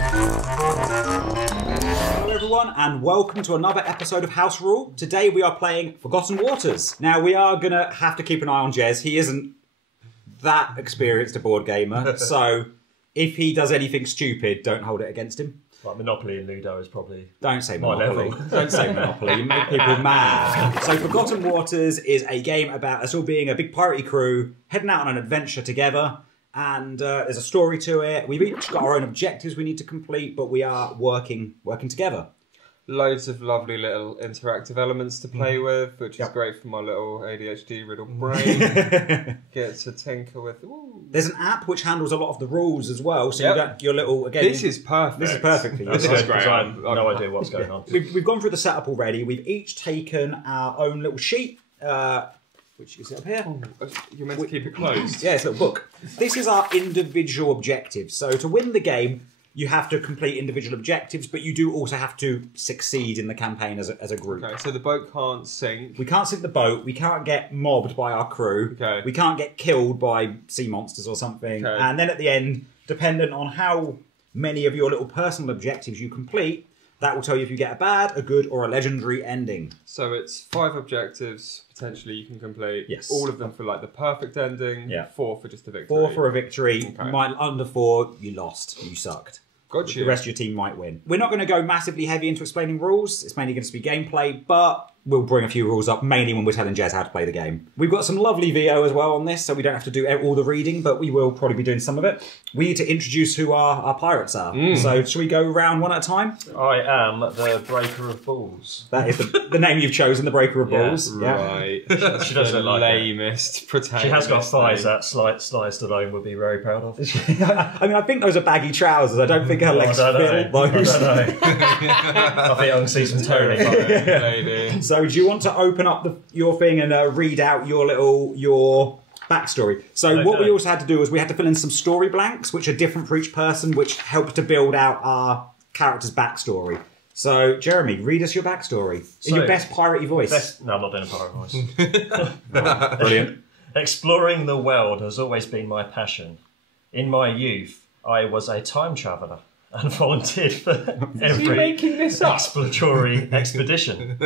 Hello everyone and welcome to another episode of House Rule. Today we are playing Forgotten Waters. Now we are going to have to keep an eye on Jez. He isn't that experienced a board gamer, so if he does anything stupid, don't hold it against him. Like Monopoly and Ludo is probably Don't say my Monopoly. level. Don't say Monopoly. You make people mad. So Forgotten Waters is a game about us all being a big piratey crew, heading out on an adventure together. And there's a story to it. We've each got our own objectives we need to complete, but we are working together. Loads of lovely little interactive elements to play with, which is great for my little ADHD riddled brain. Get to tinker with. Ooh. There's an app which handles a lot of the rules as well, so you got your little again. This is perfect. This is perfect for you. This is great. I have no idea what's going on. We've gone through the setup already. We've each taken our own little sheet. Which is up here. Oh, you're meant to keep it closed. Yeah, it's a little book. This is our individual objectives. So to win the game, you have to complete individual objectives, but you do also have to succeed in the campaign as a group. Okay, so the boat can't sink. We can't sink the boat. We can't get mobbed by our crew. Okay. We can't get killed by sea monsters or something. Okay. And then at the end, dependent on how many of your little personal objectives you complete, that will tell you if you get a bad, a good, or a legendary ending. So it's 5 objectives, potentially you can complete. Yes. All of them for like the perfect ending. Yeah. 4 for just a victory. 4 for a victory. Okay. Under 4, you lost. You sucked. Got you. The rest of your team might win. We're not going to go massively heavy into explaining rules. It's mainly going to be gameplay, but we'll bring a few rules up, mainly when we're telling Jez how to play the game. We've got some lovely VO as well on this, so we don't have to do all the reading, but we will probably be doing some of it. We need to introduce who our pirates are. So should we go round one at a time? I am the Breaker of Balls. That is the name you've chosen, the Breaker of Balls. Right. She doesn't The like it. lamest protagonist. She has got thighs name. that Slice alone would be very proud of. I mean, I think those are baggy trousers. I don't think her legs I don't fit know. those. I don't know. I think I can see some Tony. Lady. So do you want to open up your thing and read out your backstory? So what we also had to do was we had to fill in some story blanks, which are different for each person, which helped to build out our character's backstory. So Jeremy, read us your backstory in your best piratey voice. No, I'm not doing a pirate voice. Brilliant. Exploring the world has always been my passion. In my youth, I was a time traveller and volunteered for every making this up? exploratory expedition.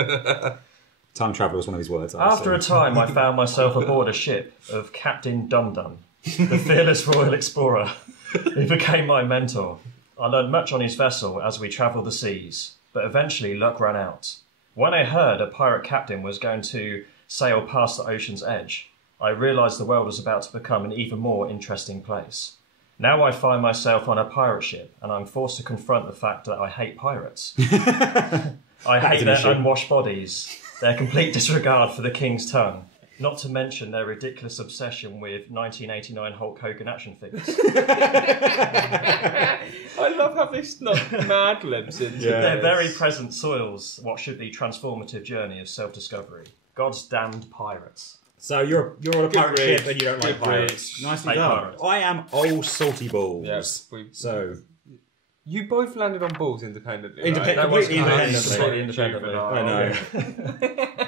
Time traveller was one of his words. After a time, I found myself aboard a ship of Captain Dundun, the fearless royal explorer, who became my mentor. I learned much on his vessel as we travelled the seas, but eventually luck ran out. When I heard a pirate captain was going to sail past the ocean's edge, I realised the world was about to become an even more interesting place. Now I find myself on a pirate ship, and I'm forced to confront the fact that I hate pirates. I hate their unwashed bodies, their complete disregard for the king's tongue, not to mention their ridiculous obsession with 1989 Hulk Hogan action figures. I love how they snuck Mad Libs into Their this. very present soils what should be transformative journey of self-discovery. God's damned pirates. So you're on a pirate read. ship and you don't like Good pirates. read. Nicely Hate done. pirates. I am old salty balls. Yes. So You both landed on balls independently. completely Completely independently. independently. I know.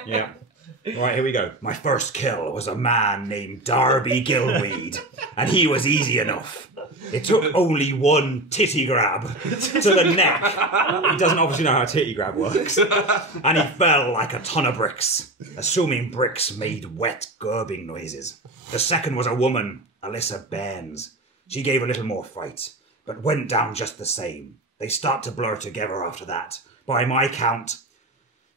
Yeah. Right, here we go. My first kill was a man named Darby Gilweed, and he was easy enough. It took only one titty grab to the neck. He doesn't obviously know how a titty grab works. And he fell like a ton of bricks, assuming bricks made wet, gurgling noises. The second was a woman, Alyssa Bairns. She gave a little more fright, but went down just the same. They start to blur together after that. By my count,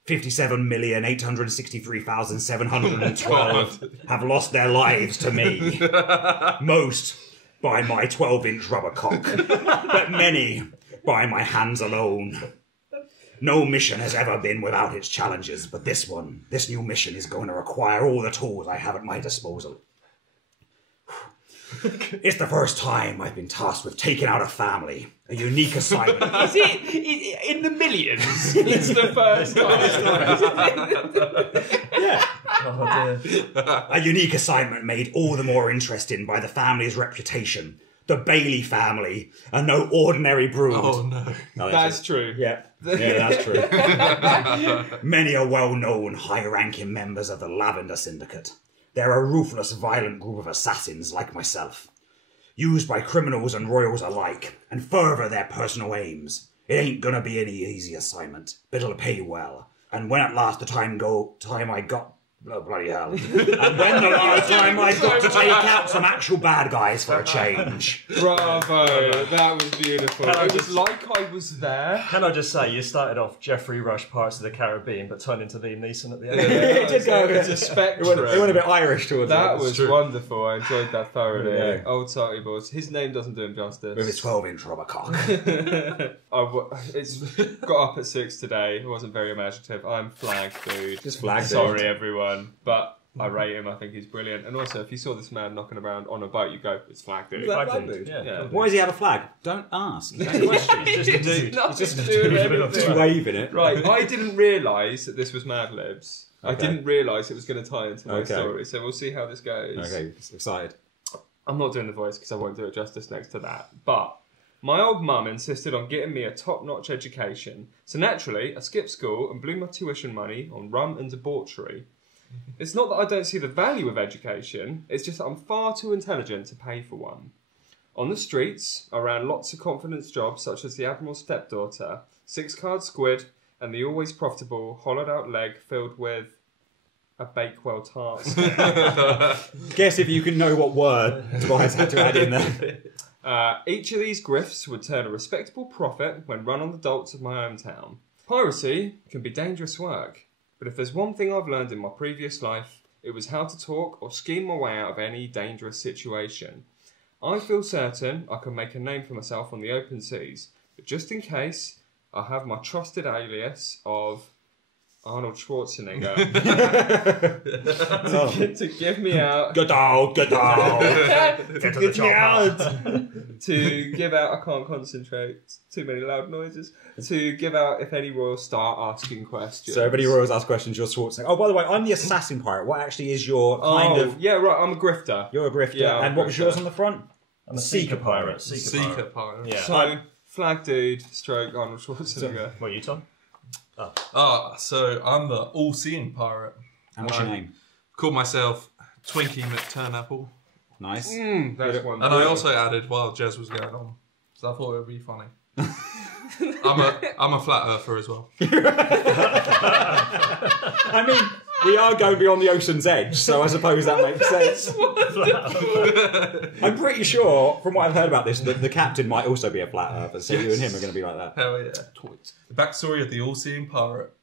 57,863,712 have lost their lives to me. Most by my 12-inch rubber cock, but many by my hands alone. No mission has ever been without its challenges, but this new mission is going to require all the tools I have at my disposal. It's the first time I've been tasked with taking out a family. A unique assignment. Is it in the millions? It's the first time. Yeah. Oh dear. A unique assignment made all the more interesting by the family's reputation. The Bailey family are no ordinary brood. Oh no. That's true. Yeah. Yeah, that's true. Many are well-known, high-ranking members of the Lavender Syndicate. They're a ruthless, violent group of assassins like myself. used by criminals and royals alike, and further their personal aims. It ain't gonna be any easy assignment, but it'll pay well. And when at last the time I got... Oh, bloody hell. And when the last time I got to take out some actual bad guys for a change. Bravo, that was beautiful. It was like I was there. Can I just say, you started off Jeffrey Rush, Pirates of the Caribbean, but turned into Liam Neeson at the end. It did go a bit... It's a spectrum. It went a bit Irish towards that. That was wonderful. I enjoyed that thoroughly. Yeah. Old Salty Balls. His name doesn't do him justice. With his 12-inch rubber cock. It's got up at 6 today. It wasn't very imaginative. I'm flag dude. Just flag dude. Sorry, everyone. But I rate him. I think he's brilliant. And also, if you saw this man knocking around on a boat, you go, it's flag dude. Flag dude. Yeah. Why does he have a flag? Don't ask. Don't question. He's just a dude. Nothing to do with anything. Just waving it. Right, I didn't realise that this was Mad Libs. Okay. I didn't realise it was going to tie into my Okay. story. So we'll see how this goes. Okay, excited. I'm not doing the voice because I won't do it justice next to that. But my old mum insisted on getting me a top-notch education. So naturally, I skipped school and blew my tuition money on rum and debauchery. It's not that I don't see the value of education, it's just that I'm far too intelligent to pay for one. On the streets, I ran lots of confidence jobs such as the Admiral's stepdaughter, 6-card squid, and the always profitable hollowed-out leg filled with a Bakewell tart. Guess if you can know what word Tobias had to add in there. Each of these grifts would turn a respectable profit when run on the dolts of my hometown. Piracy can be dangerous work. But if there's one thing I've learned in my previous life, it was how to talk or scheme my way out of any dangerous situation. I feel certain I can make a name for myself on the open seas, but just in case, I have my trusted alias of Arnold Schwarzenegger to give me out. Good old. Get to the chopper. To give out, I can't concentrate, too many loud noises, to give out if any royals start asking questions. So everybody royals ask questions, you're Schwarzenegger. Oh, by the way, I'm the assassin pirate. What actually is your kind of... Yeah, right, I'm a grifter. You're a grifter. Yeah, and what was yours on the front? I'm a Seeker pirate. Seeker pirate. Yeah. So, flag dude, stroke Arnold Schwarzenegger. What are you, Tom? So I'm the all-seeing pirate. And what's your name? Called myself Twinkie McTurnapple. Nice. That's one. And I also added while Jez was going on, so I thought it would be funny. I'm a flat earther as well. I mean, we are going beyond the ocean's edge, so I suppose that makes sense. I'm pretty sure, from what I've heard about this, that the captain might also be a flat earther, so you and him are going to be like that. Hell yeah. The backstory of the all-seeing pirate.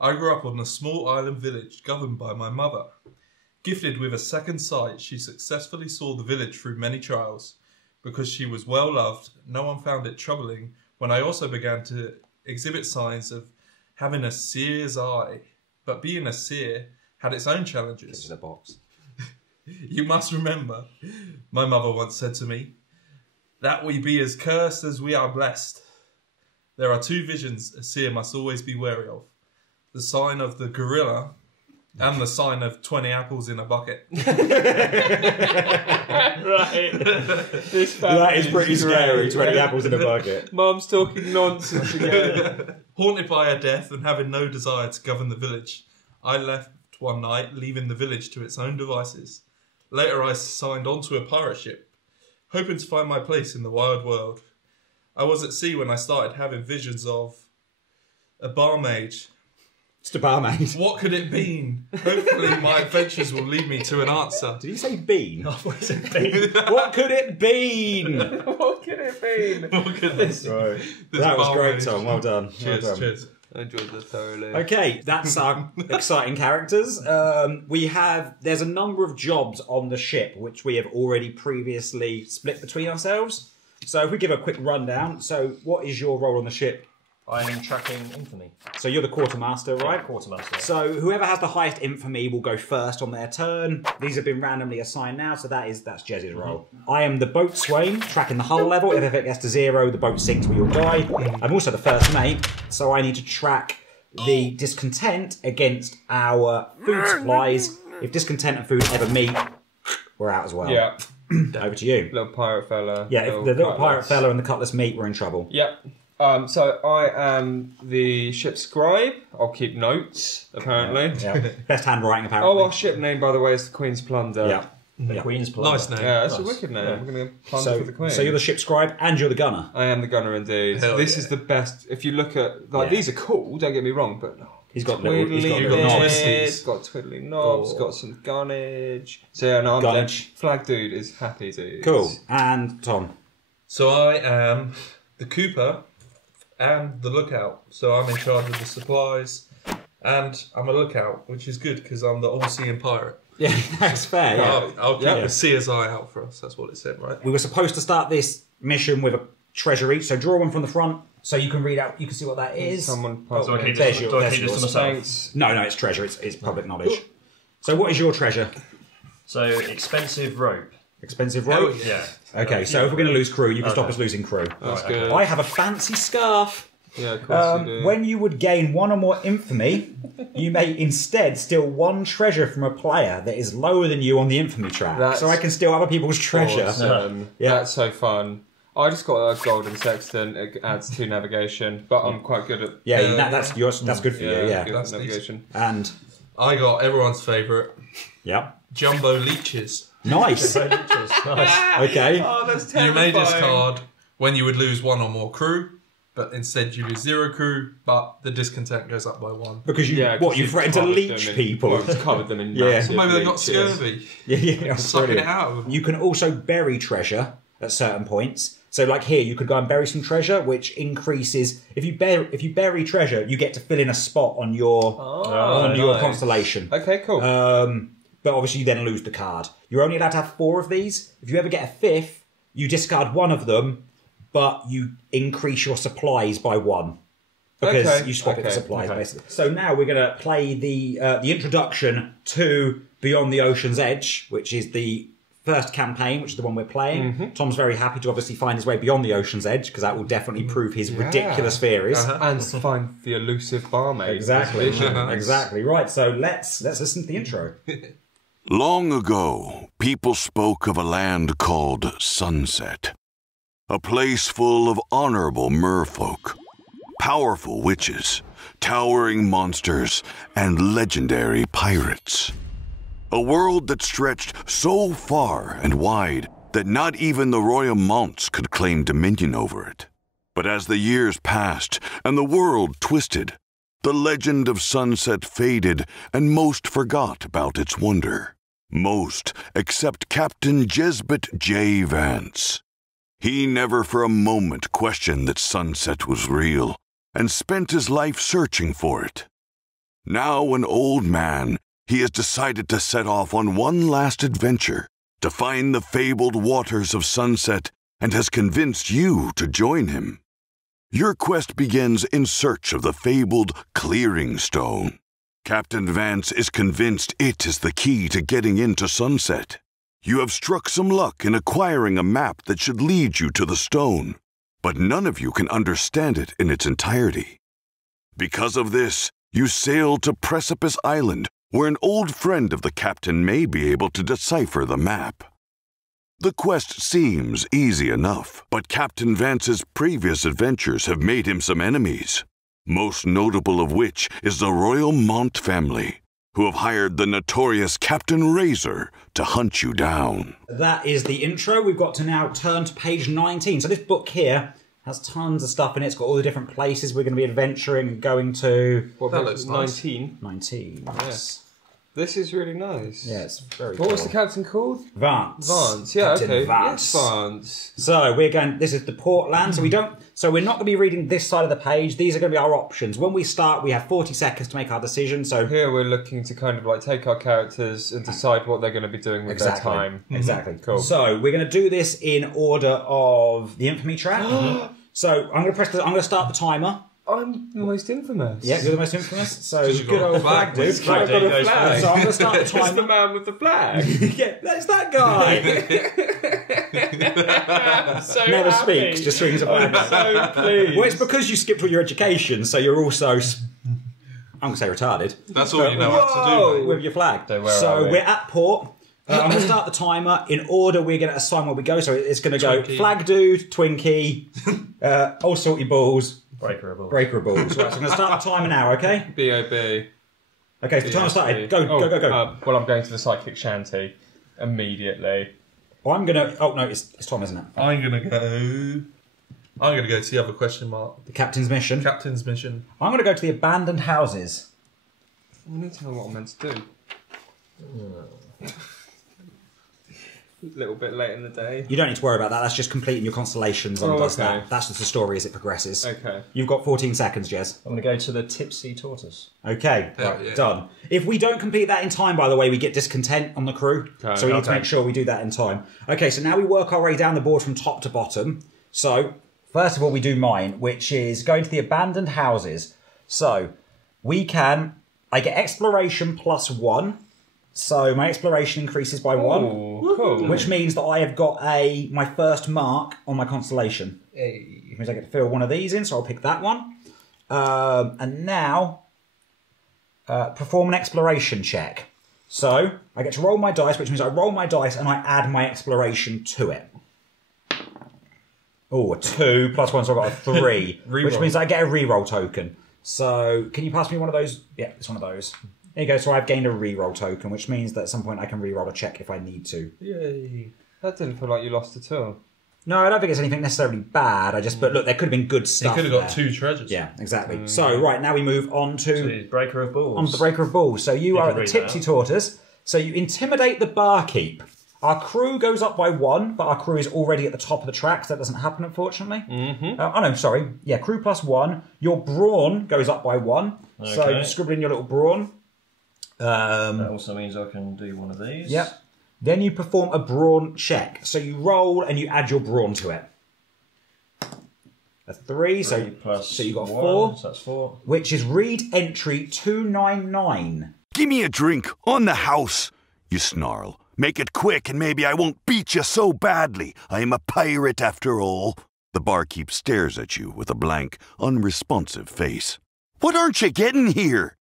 I grew up on a small island village governed by my mother. Gifted with a second sight, she successfully saw the village through many trials. Because she was well loved, no one found it troubling when I also began to exhibit signs of having a seer's eye. But being a seer had its own challenges. Into the box. You must remember, my mother once said to me, that we be as cursed as we are blessed. There are two visions a seer must always be wary of. The sign of the gorilla and the sign of 20 apples in a bucket. Right. That is pretty scary, 20 apples in a bucket. Mum's talking nonsense again. Haunted by her death and having no desire to govern the village, I left one night, leaving the village to its own devices. Later I signed onto a pirate ship, hoping to find my place in the wild world. I was at sea when I started having visions of a barmaid. Just a barmaid. What could it mean? Hopefully my adventures will lead me to an answer. Did you say bean? What is it been? What could it mean? What could it be? What could this? Right. This That was great, barmaid. Tom. Well done. Cheers, well done. cheers. I enjoyed this thoroughly. Okay, that's our exciting characters. There's a number of jobs on the ship which we have already previously split between ourselves. So if we give a quick rundown, so what is your role on the ship? I'm tracking infamy. So you're the quartermaster, right? Quartermaster. So whoever has the highest infamy will go first on their turn. These have been randomly assigned now, so that's Jez's role. I am the boatswain, tracking the hull level. If it gets to 0, the boat sinks, we all die. I'm also the first mate, so I need to track the discontent against our food supplies. If discontent and food ever meet, we're out as well. Yeah. Over to you. Little pirate fella. Yeah, if the little pirate fella and the cutlass meet, we're in trouble. Yep. So I am the ship scribe. I'll keep notes, apparently. Yeah. Best handwriting, apparently. Oh, our ship name, by the way, is the Queen's Plunder. Yeah. The Queen's Plunder. Nice name. Yeah, that's a Nice. wicked name. Yeah. I'm going to plunder for the Queen. So you're the ship scribe and you're the gunner. I am the gunner indeed. Hell This yeah. is the best. If you look at these are cool. Don't get me wrong, but He's got twiddly little knobs. knobs. Got twiddly knobs. Oh. Got some gunnage. So yeah, no, Gunnage. Flag dude is happy dude. Cool. And Tom. So I am the Cooper and the lookout. So I'm in charge of the supplies, and I'm a lookout, which is good because I'm the all-seeing pirate. Yeah, that's fair. Yeah. I'll keep the CSI out for us. That's what it said, right? We were supposed to start this mission with a treasure each, so draw one from the front so you can read out, you can see what that is. Someone Do I keep There's this, your- do I there's keep this to yours. myself? Thanks. No, it's treasure, it's public knowledge. So what is your treasure? So, expensive rope. Expensive rope? Oh, Yeah. Okay, so if we're going to lose crew, you can stop us losing crew. That's Right, okay. good. I have a fancy scarf. Yeah, of course you do. When you would gain one or more infamy, you may instead steal one treasure from a player that is lower than you on the infamy track. That's So I can steal other people's treasure. Awesome. Yeah. That's so fun. I just got a golden sextant. It adds 2 navigation, but I'm quite good at That's yours. That's good for you. Yeah. good That's at decent. navigation. And I got everyone's favourite, yeah, Jumbo Leeches. nice. So, nice. Okay. Oh, that's You may terrifying. discard when you would lose 1 or more crew, but instead you lose 0 crew, but the discontent goes up by 1. Because you Yeah, 'cause you threatened to covered leech them in- people. well, it's covered them in Yeah. massive Maybe they got leeches. scurvy. Yeah, Sucking brilliant. it out of them. You can also bury treasure at certain points. So, like here, you could go and bury some treasure, which increases. If you bury treasure, you get to fill in a spot on your nice. constellation. Okay, cool. But obviously, you then lose the card. You're only allowed to have 4 of these. If you ever get a 5th, you discard 1 of them, but you increase your supplies by 1 because Okay, you swap it for okay, supplies, okay. basically. So now we're going to play the introduction to Beyond the Ocean's Edge, which is the first campaign, which is the one we're playing. Mm-hmm. Tom's very happy to obviously find his way beyond the Ocean's Edge because that will definitely prove his ridiculous theories. and to find the elusive barmaid. Exactly. Vision. Exactly. Right. So let's listen to the intro. Long ago, people spoke of a land called Sunset, a place full of honorable merfolk, powerful witches, towering monsters, and legendary pirates. A world that stretched so far and wide that not even the royal mounts could claim dominion over it. But as the years passed and the world twisted, the legend of Sunset faded and most forgot about its wonder. Most except Captain Jesbet J. Vance. He never for a moment questioned that Sunset was real and spent his life searching for it. Now an old man, he has decided to set off on one last adventure to find the fabled waters of Sunset and has convinced you to join him. Your quest begins in search of the fabled Clearing Stone. Captain Vance is convinced it is the key to getting into Sunset. You have struck some luck in acquiring a map that should lead you to the stone, but none of you can understand it in its entirety. Because of this, you sail to Precipice Island, where an old friend of the captain may be able to decipher the map. The quest seems easy enough, but Captain Vance's previous adventures have made him some enemies, most notable of which is the Royal Mont family, who have hired the notorious Captain Razor to hunt you down. That is the intro. We've got to now turn to page 19. So this book here has tons of stuff in it. It's got all the different places we're going to be adventuring and going to. What That page? looks nice. 19. 19. Yes. This is really nice. Yeah, it's very What was cool. the captain called? Vance. Vance. Yeah, Captain okay. Vance. Yes, Vance. So we're going. This is the Portland. So we're not going to be reading this side of the page. These are going to be our options. When we start, we have 40 seconds to make our decision. So Here we're looking to kind of like take our characters and decide what they're going to be doing with their time. Exactly. Cool. So we're going to do this in order of the infamy track. So I'm going to start the timer. I'm the most infamous. Yeah, you're the most infamous. So you've good got a old flag. flag, dude. Flag I've got dude a goes flag. first. So I'm going to start the It's the timer. man with the flag. Yeah, that's that guy. So Never happy. speaks, just swings a flag. So pleased. Well, it's because you skipped all your education, so you're also, I'm going to say retarded. That's all you know how to Whoa. do, mate. With your flag. So where So are we? we're at port. I'm going to start the timer. In order, we're going to assign where we go. So it's going to go Twinkie. flag dude, Twinkie, old salty balls, Breakerable. breaker balls. Right, so I'm going to start the timer now, okay? B.O.B. Okay, so the timer started. Go, go, go, go. well, I'm going to the psychic shanty. immediately. Well, I'm gonna. Oh no, it's Tom, isn't it? I'm gonna go to the other question mark. The captain's mission. Captain's mission. I'm gonna go to the abandoned houses. I need to know what I'm meant to do. A little bit late in the day. You don't need to worry about that. That's just completing your constellations and does that. That's just the story as it progresses. Okay. You've got 14 seconds, Jez. I'm going to go to the Tipsy Tortoise. Okay, done. If we don't complete that in time, by the way, we get discontent on the crew. Okay. So we need to make sure we do that in time. Okay, so now we work our way down the board from top to bottom. So, first of all, we do mine, which is going to the abandoned houses. So, I get exploration +1. So my exploration increases by 1. Cool. Which means that I have got my first mark on my constellation. Hey. Which means I get to fill one of these in, so I'll pick that one. And now, perform an exploration check. So I get to roll my dice, which means I roll my dice and I add my exploration to it. Oh, a 2 +1, so I've got a 3. Which means I get a reroll token. So can you pass me one of those? Yeah, it's one of those. There you go, so I've gained a reroll token, which means that at some point I can reroll a check if I need to. Yay. That didn't feel like you lost at all. No, I don't think it's anything necessarily bad. But look, there could have been good stuff. He could have got 2 treasures. Yeah, exactly. So, right, now we move on to Breaker of Balls. On the Breaker of Balls. So you are at the Tipsy Tortoise. So you intimidate the barkeep. Our crew goes up by 1, but our crew is already at the top of the track, so that doesn't happen, unfortunately. Oh, no, sorry. Yeah, crew +1. Your brawn goes up by 1. Okay. So you scribble in your little brawn. That also means I can do one of these. Yep. Then you perform a brawn check. So you roll and you add your brawn to it. A 3, so you got 4. So that's 4. Which is read entry 299. Give me a drink on the house, you snarl. Make it quick and maybe I won't beat you so badly. I am a pirate after all. The barkeep stares at you with a blank, unresponsive face. What aren't you getting here?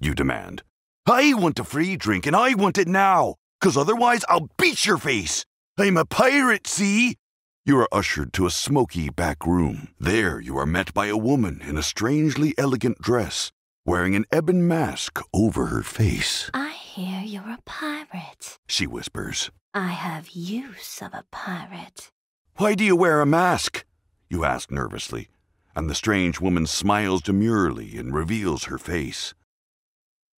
You demand. I want a free drink and I want it now, 'cause otherwise I'll beat your face. I'm a pirate, see? You are ushered to a smoky back room. There you are met by a woman in a strangely elegant dress, wearing an ebon mask over her face. I hear you're a pirate, she whispers. I have use of a pirate. Why do you wear a mask? You ask nervously, and the strange woman smiles demurely and reveals her face.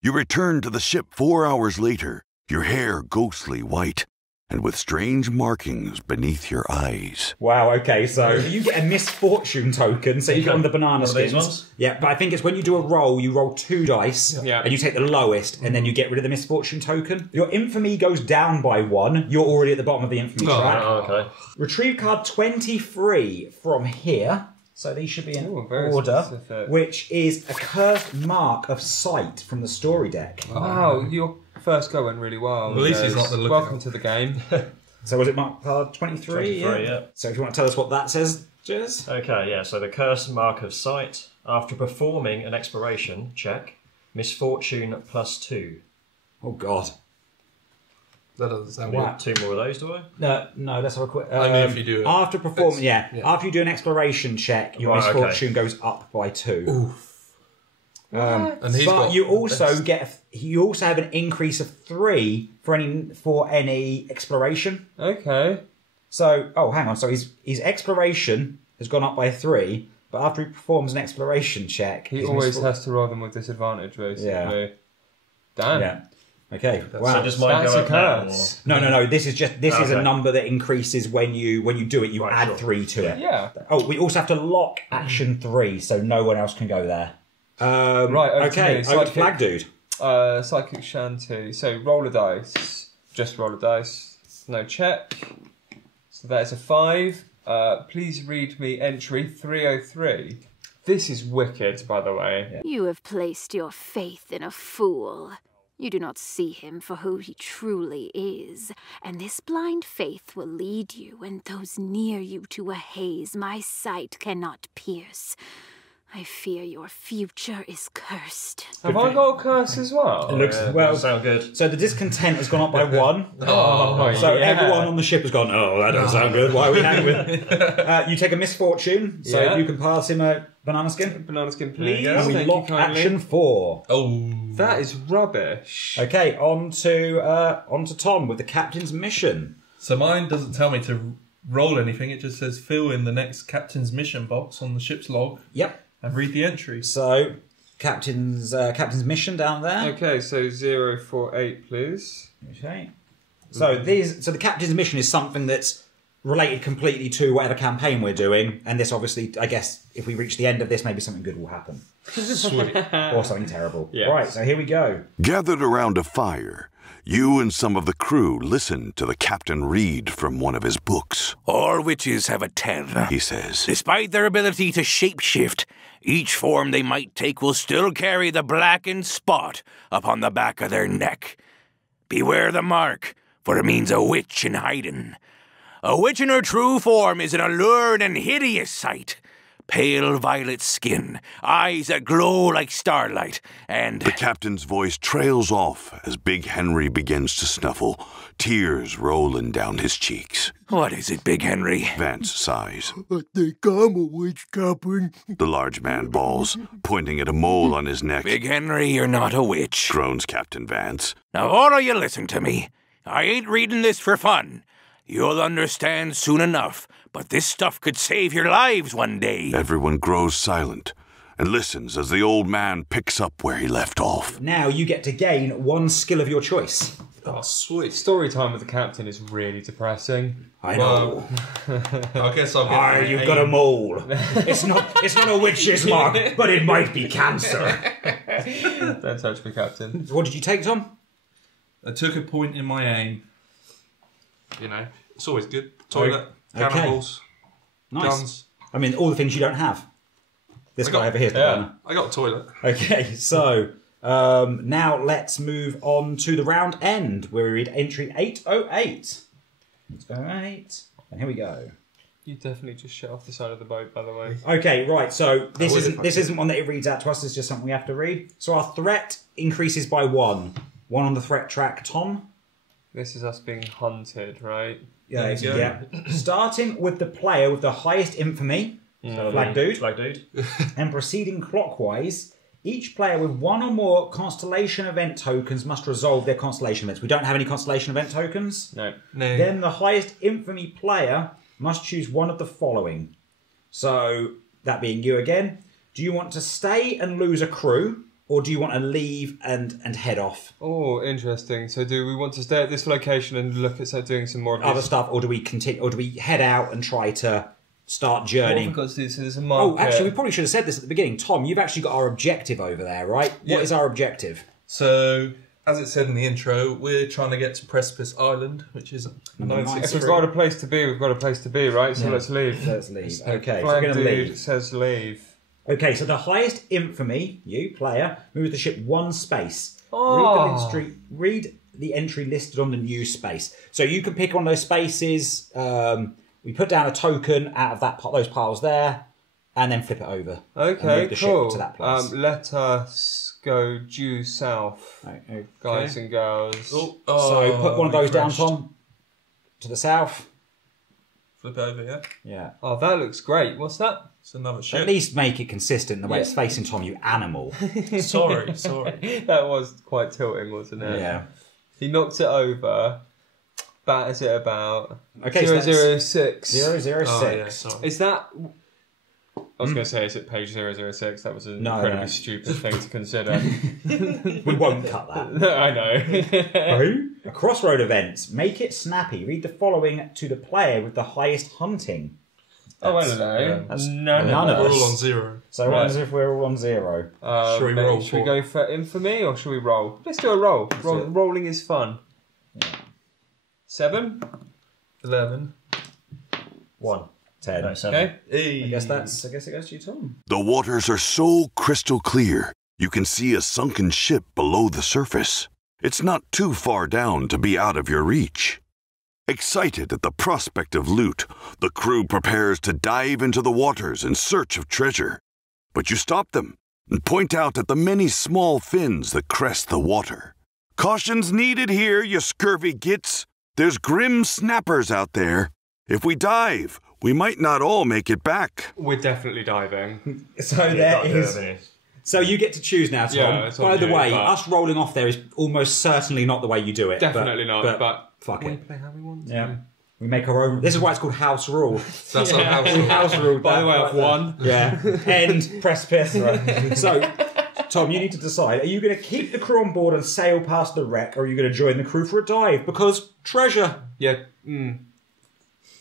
You return to the ship 4 hours later, your hair ghostly white, and with strange markings beneath your eyes. Wow, okay, so you get a misfortune token, so you get on the banana skins. These ones? Yeah, but I think it's when you do a roll, you roll 2 dice, and you take the lowest, and then you get rid of the misfortune token. Your infamy goes down by 1. You're already at the bottom of the infamy track. Oh, okay. Retrieve card 23 from here. So these should be in order, specific. Which is a cursed mark of sight from the story deck. Wow, your first go went really well. At least he's not the lookout. Welcome to the game. So was it mark card 23? 23, yeah. So if you want to tell us what that says, Jez? Okay, yeah, so the cursed mark of sight. After performing an exploration check, misfortune +2. Oh, God. That doesn't sound Wow. Two more of those, do I? No, let's have a quick... Only if you do it. After performing, after you do an exploration check, your misfortune goes up by 2. Oof. And he's got you also have an increase of 3 for any exploration. Okay. So, hang on. So his exploration has gone up by 3, but after he performs an exploration check, He always has to roll them with disadvantage, basically. Yeah. Damn. Yeah. Okay. Wow. So does mine That's go a up now, curse. No. This is a Okay. number that increases when you do it. You Right, add sure. 3 to it. Yeah. Oh, we also have to lock action 3, so no one else can go there. Right, over to Okay. me. Over to Flag Dude. Psychic Shanty. So roll a dice. Just roll a dice. No check. So that is a 5. Please read me entry 303. This is wicked, by the way. You have placed your faith in a fool. You do not see him for who he truly is, and this blind faith will lead you and those near you to a haze my sight cannot pierce. I fear your future is cursed. Have I got a curse as well? It looks Doesn't sound good. So the discontent has gone up by 1. Oh, So yeah. everyone on the ship has gone, oh, that doesn't sound good. Why are we hanging with? You take a misfortune, so Yeah. you can pass him a banana skin. Banana skin, please. And we Thank lock you kindly. action 4. Oh. That is rubbish. Okay, on to Tom with the captain's mission. So mine doesn't tell me to roll anything. It just says fill in the next captain's mission box on the ship's log Yep. and read the entry. So captain's mission down there. Okay, so 048, please. Okay. So the captain's mission is something that's related completely to whatever campaign we're doing, and this obviously, I guess, if we reach the end of this, maybe something good will happen. Sweet. Or something terrible. Yes. Right, so here we go. Gathered around a fire, you and some of the crew listen to the captain read from one of his books. All witches have a tell, He says, Despite their ability to shapeshift, each form they might take will still carry the blackened spot upon the back of their neck. Beware the mark, for it means a witch in hiding. A witch in her true form is an alluring and hideous sight. Pale violet skin, eyes that glow like starlight, and... The captain's voice trails off as Big Henry begins to snuffle, tears rolling down his cheeks. What is it, Big Henry? Vance sighs. I think I'm a witch, Captain. The large man bawls, pointing at a mole on his neck. Big Henry, you're not a witch. Groans Captain Vance. Now all of you listen to me. I ain't reading this for fun. You'll understand soon enough, but this stuff could save your lives one day. Everyone grows silent and listens as the old man picks up where he left off. Now you get to gain 1 skill of your choice. Oh, sweet. Story time with the captain is really depressing. I know. I guess I'll get You've got a mole. It's not a witch's mark, but it might be cancer. Don't touch me, captain. What did you take, Tom? I took a point in my aim. You know, it's always good. Toilet, cannonballs, Nice. guns. I mean, all the things you don't have. This I guy got- over here is the yeah. burner. I got a toilet. Okay, so now let's move on to the round end, where we read entry 808. 808. And here we go. You definitely just shut off the side of the boat, by the way. Okay, right. So this would if isn't I this could. isn't one that it reads out to us. It's just something we have to read. So our threat increases by 1. 1 on the threat track, Tom. This is us being hunted, right? Yeah, There you go. yeah. Starting with the player with the highest infamy, Flag Dude, Flag dude. and proceeding clockwise. Each player with 1 or more constellation event tokens must resolve their constellation events. We don't have any constellation event tokens. No. No. Then the highest infamy player must choose one of the following. So, that being you again. Do you want to stay and lose a crew, or do you want to leave and head off? Oh, interesting. So do we want to stay at this location and look at doing some more of Other this? stuff, or do we continue, or do we head out and try to start What journeying? have we got to do? So there's a Oh, market. actually, we probably should have said this at the beginning. Tom, you've actually got our objective over there, right? Yeah. What is our objective? So, as it said in the intro, we're trying to get to Precipice Island, which is Nice. If we've got a place to be, we've got a place to be, right? So let's leave. Let's leave. Okay, so we're Flag going to dude leave. says leave. Okay, so the highest infamy, you, player, moves the ship 1 space. Oh. Read the entry listed on the new space. So you can pick on those spaces. We put down a token out of those piles there, and then flip it over. and Okay, move the cool. ship to that place. Let us go due south, Okay. guys and girls. Oh, So put one of those down, crashed. Tom, to the south. Flip it over, yeah. Yeah. Oh, that looks great. What's that? It's another ship. At least make it consistent the way it's facing Tom, you animal. Sorry. That was quite tilting, wasn't it? Yeah. He knocks it over, batters it about. Okay, so that's 006. 006. Oh, yeah, sorry. Is that... I was going to say, is it page 006? That was an No, incredibly no. stupid thing to consider. We won't cut that. I know. A crossroad event. Make it snappy. Read the following to the player with the highest hunting. Oh, I don't know. That's- None None of of We're us. all on 0. So what happens if we're all on 0? Should we roll Should we for go for infamy or should we roll? Let's do a roll. Rolling is fun. 7? 11. 1. 10. No, 7. Okay. Hey. I guess it goes to you, Tom. The waters are so crystal clear, you can see a sunken ship below the surface. It's not too far down to be out of your reach. Excited at the prospect of loot, the crew prepares to dive into the waters in search of treasure. but you stop them and point out at the many small fins that crest the water. Caution's needed here, you scurvy gits. There's grim snappers out there. If we dive, we might not all make it back. We're definitely diving. So there is. So you get to choose now, Tom. Yeah, it's By on the you, way, but- us rolling off there is almost certainly not the way you do it. Definitely not, but fuck we it. play how we want to. Yeah. We make our own. This is why it's called house rule. That's not house rule. House rule. By the way, I've won. Yeah. End. Precipice. Right. So, Tom, you need to decide. Are you going to keep the crew on board and sail past the wreck, or are you going to join the crew for a dive? Because treasure. Yeah.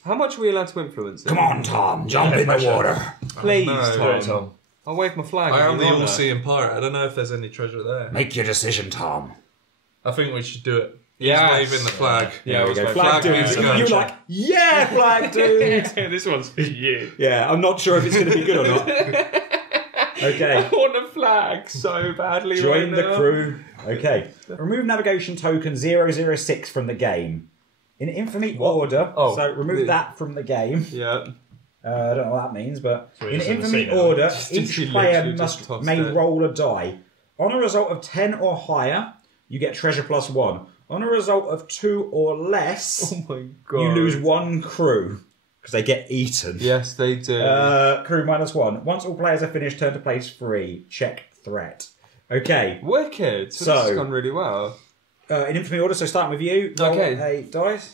How much are we allowed to influence it? Come on, Tom. Jump in the water. Please, no. Tom. I'll wave my flag. I am the if you want all-seeing pirate. I don't know if there's any treasure there. Make your decision, Tom. I think we should do it. Yes. He's waving the flag. Yeah, There we go. we'll Flag dude. means go. You're like, yeah, flag dude. This one's for you. Yeah, I'm not sure if it's going to be good or not. Okay. I want a flag so badly. Join right the now. crew. Okay. Remove navigation token 006 from the game. In infamy order. Oh. So remove that from the game. Yeah. I don't know what that means, but So in it's in the infamy sea now. order, Just each literally player just tossed may it. roll a die. On a result of 10 or higher, you get treasure +1. On a result of 2 or less, Oh my god. you lose 1 crew because they get eaten. Yes, they do. Crew -1. Once all players are finished, turn to place 3. Check threat. Okay. Wicked. So, So- this has gone really well. In infamy order, so starting with you. Roll Okay. a dice.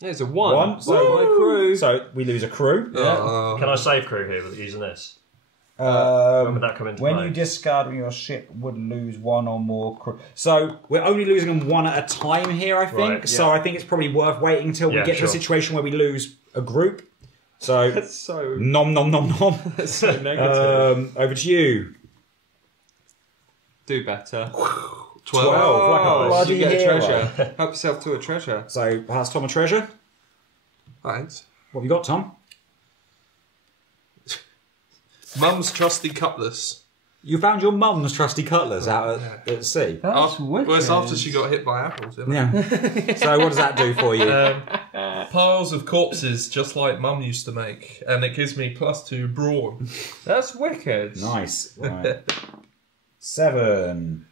There's a 1. 1. So, my crew. so we lose a crew. Can I save crew here with using this? When would that come into When play? you discard your ship would lose 1 or more crew. So we're only losing them 1 at a time here, I think. Right, So I think it's probably worth waiting until we Yeah, get to a sure. situation where we lose a group. So That's so, nom nom nom nom. that's so negative. Over to you. Do better. 12. Like a Oh, bloody you get a hero. treasure. Help yourself to a treasure. So pass Tom a treasure. Thanks. What have you got, Tom? Mum's trusty cutlass. You found your mum's trusty cutlass out at sea. That's Well, it's after she got hit by apples. Isn't it? Yeah. So what does that do for you? Piles of corpses, just like Mum used to make, and it gives me +2 brawn. That's wicked. Nice. Right. 7.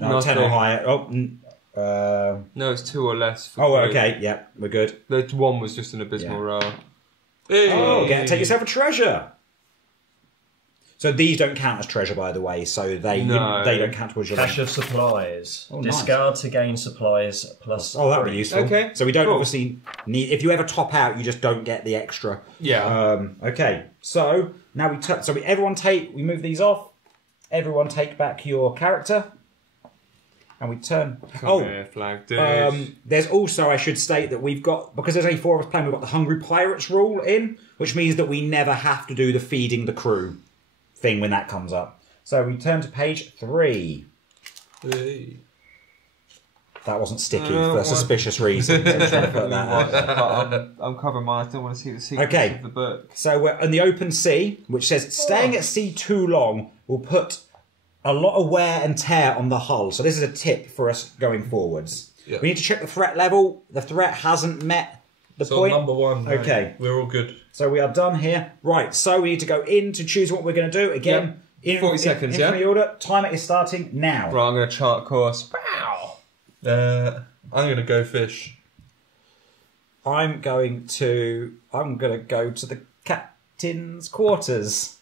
No, 10 or Nothing. higher. Oh, No, it's 2 or less. For oh, crew. okay. Yeah, we're good. The 1 was just an abysmal Yeah. roll. Hey. Oh, take yourself a treasure. So these don't count as treasure, by the way. So they don't count towards your Cache of supplies. Oh, nice. Discard to gain supplies plus. Oh, that would be 3. useful. Okay, So we don't cool. obviously need. If you ever top out, you just don't get the extra. Yeah. Okay. So now we move these off. Everyone take back your character, and we turn. Come here, flag dude. There's also, I should state that we've got, because there's only 4 of us playing, we've got the Hungry Pirates rule in, which means that we never have to do the feeding the crew thing when that comes up. So we turn to page 3. Hey. That wasn't sticky for suspicious reasons. I'm trying to put that out. I'm covering mine. I don't want to see the secrets Okay. of the book. So we're in the open sea, which says staying at sea too long will put a lot of wear and tear on the hull. So this is a tip for us going forwards. Yeah. We need to check the threat level. The threat hasn't met the So point. number 1. mate. Okay. We're all good. So we are done here. Right, so we need to go in to choose what we're going to do. Again, Yep. 40 seconds, yeah? infamy order. Timer is starting now. Right, I'm going to chart course. I'm going to go fish. I'm going to go to the captain's quarters.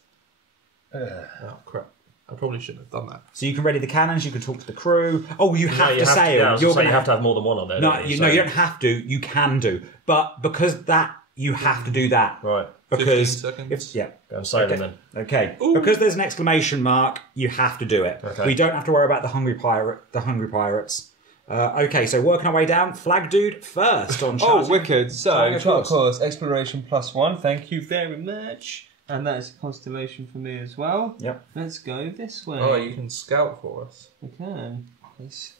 Oh, crap. I probably shouldn't have done that. So you can ready the cannons, you can talk to the crew. Oh, you have to sail. Yeah, You're you gonna have to have more than one on there. No, don't you So- you don't have to. You can do, but because that you have to do that. Right. Because 15 seconds. yeah. Go and sailing Okay. then. Okay. Because there's an exclamation mark, you have to do it. Okay. We don't have to worry about the hungry pirates. Okay, so working our way down. Flag dude first on Oh, charging. wicked. So, Charging chart across. course, exploration +1. Thank you very much. And that is a constellation for me as well. Yep. Let's go this way. Oh, you can scout for us. Okay. Yes.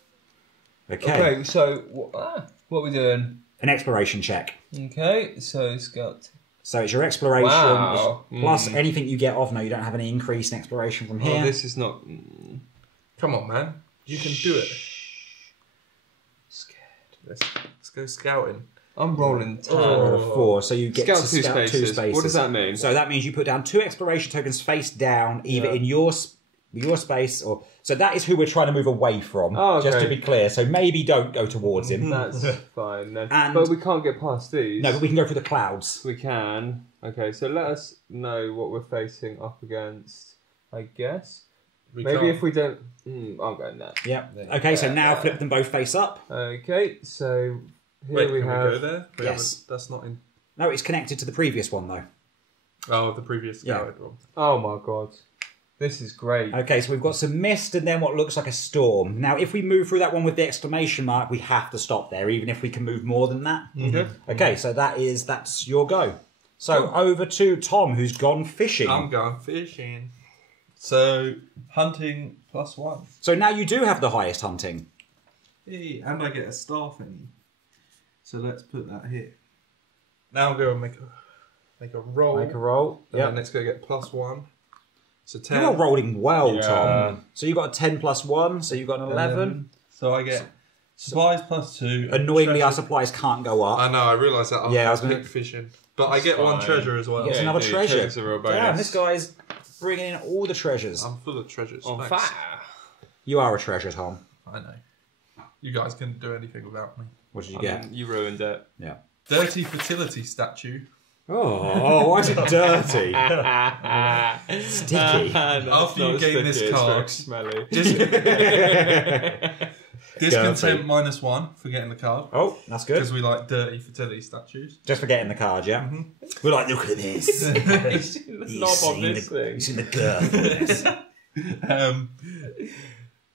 Okay. Okay, so what are we doing? An exploration check. Okay, so scout. So it's your exploration Wow. plus anything you get off. No, you don't have any increase in exploration from here. Oh, this is not Come on, man. You can do it. scared. Let's go scouting. I'm rolling 10. 4, so you get Scout to two scout spaces. 2 spaces. What does that mean? So that means you put down 2 exploration tokens face down, either in your space or... So that is who we're trying to move away from, just to be clear. So maybe don't go towards him. That's fine then. And- but we can't get past these. No, but we can go through the clouds. We can. Okay, so let us know what we're facing up against, I guess. Maybe if we don't... I'm going there. Yeah. Okay, so now flip them both face up. Okay, so here Wait, we can have... we go there? Yes. That's not in... No, it's connected to the previous one, though. Oh, the previous scouted one. Oh my god. This is great. Okay, so we've got some mist and then what looks like a storm. Now, if we move through that one with the exclamation mark, we have to stop there, even if we can move more than that. Okay, so that's your go. So over to Tom, who's gone fishing. I'm going fishing. So, hunting +1. So now you do have the highest hunting. Hey, and I get a star thingy. So let's put that here. Now I'll go and make a roll. Make a roll. And then let's go get +1. So 10. You're rolling well, Tom. So you got a 10 plus 1, so you've got an 11. So I get supplies +2. Annoyingly, our supplies can't go up. I know, I realised that. Yeah, I was going gonna- to fishing. But I get 1 treasure as well. It's another treasure. Treasures are a bonus. Damn, this guy's bringing in all the treasures. I'm full of treasures. On Thanks. fire. You are a treasure, Tom. I know. You guys couldn't do anything without me. What did you get? You ruined it. Yeah. Dirty fertility statue. Oh, why is it dirty? Sticky. After you gain this card, smelly. discontent -1 for getting the card. Oh, that's good. Because we like dirty fertility statues. Just for getting the card, yeah? We're like, look at this. Knob on this thing. You've seen the girth of this.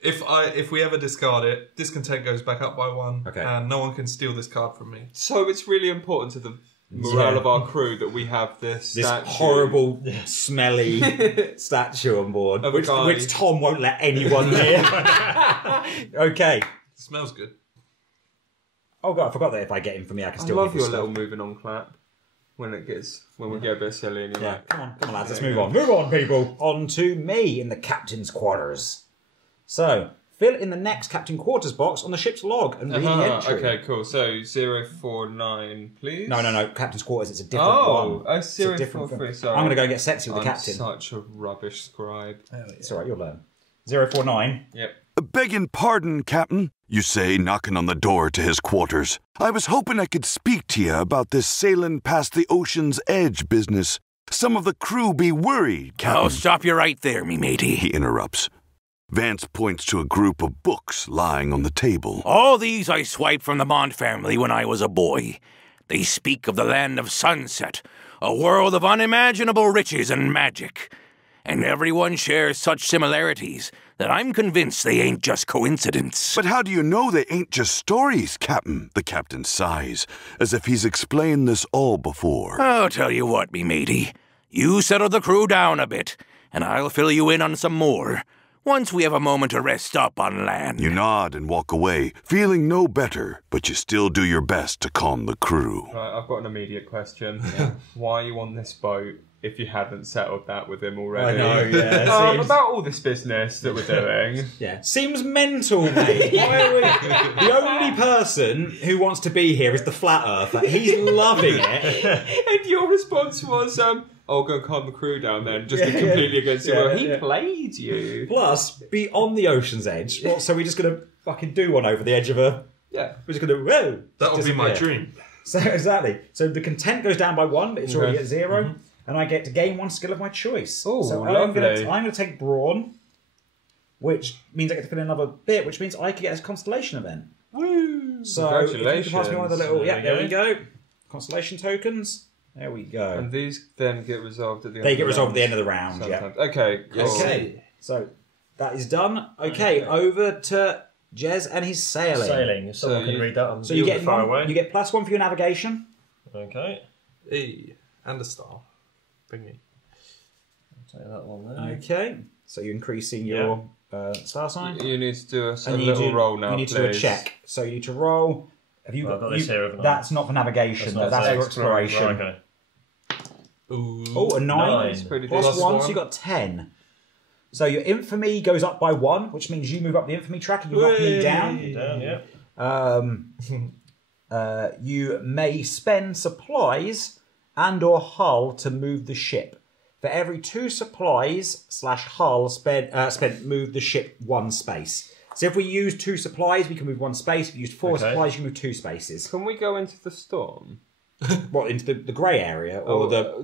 If we ever discard it, discontent goes back up by 1. Okay. And no one can steal this card from me. So it's really important to the morale of our crew that we have this statue. Horrible, smelly statue on board, Of a guy. which Tom won't let anyone near. Okay. It smells good. Oh god, I forgot that if I get him from me, I can I still love give your you little stuff. moving on clap when we get a bit silly and you're Yeah, like, come on, lads, let's move on. Move on, people. On to me in the captain's quarters. So, fill in the next captain quarters box on the ship's log and read the entry. okay, cool. So 049, please. No. Captain's quarters. It's a different one. Oh, It's a different 043. thing. Sorry. I'm going to go and get sexy with the I'm captain. such a rubbish scribe. It's all right. You'll learn. 049. Yep. Begging pardon, Captain, you say, knocking on the door to his quarters. I was hoping I could speak to you about this sailing past the ocean's edge business. Some of the crew be worried, Captain. I'll stop you right there, me matey. He interrupts. Vance points to a group of books lying on the table. All these I swiped from the Mont family when I was a boy. They speak of the land of sunset, a world of unimaginable riches and magic. And everyone shares such similarities that I'm convinced they ain't just coincidence. But how do you know they ain't just stories, Captain? The captain sighs, as if he's explained this all before. I'll tell you what, me matey. You settle the crew down a bit, and I'll fill you in on some more. Once we have a moment to rest up on land. You nod and walk away, feeling no better, but you still do your best to calm the crew. Right, I've got an immediate question. Why are you on this boat if you hadn't settled that with him already? I know, yeah. About all this business that we're doing. Yeah. Seems mental, mate. Why are we... The only person who wants to be here is the flat earther. He's loving it. And your response was, I'll go calm the crew down then, just completely against your will. He played you. Plus, be on the ocean's edge. What, so we're just going to fucking do one over the edge of a... Yeah. We're just going to... Whoa! That would be my disappear. dream. So, exactly. So the content goes down by 1, but it's already at 0. And I get to gain 1 skill of my choice. Oh, so lovely. I'm going to take Brawn, which means I get to fill in another bit, which means I could get a constellation event. Woo! So if you can pass me one of the little... There we go. Constellation tokens. There we go. And these then get resolved at the end They of the get resolved at the round. end of the round, yeah. Sometimes. Okay, cool. Okay, so that is done. Okay, over to Jez and his sailing. Sailing. If someone can read that, So you get far away. you get +1 for your navigation. Okay. E and a star. Thingy. Take that one there. Okay, so you're increasing your star sign. You need to do a And little roll now, You need please. to do a check. So you need to roll. Have you Well, I've got this here, haven't I? That's not for navigation, though. That's for exploration. Right, okay. Ooh. Oh, a 9. Nine. Pretty Plus decent. 1, so you got 10. So your infamy goes up by 1, which means you move up the infamy track and you knock me down. Down, yeah. you may spend supplies and or hull to move the ship. For every 2 supplies / hull spent, move the ship 1 space. So if we use 2 supplies, we can move 1 space. If we use 4 supplies, you can move 2 spaces. Can we go into the storm? What, into the grey area or the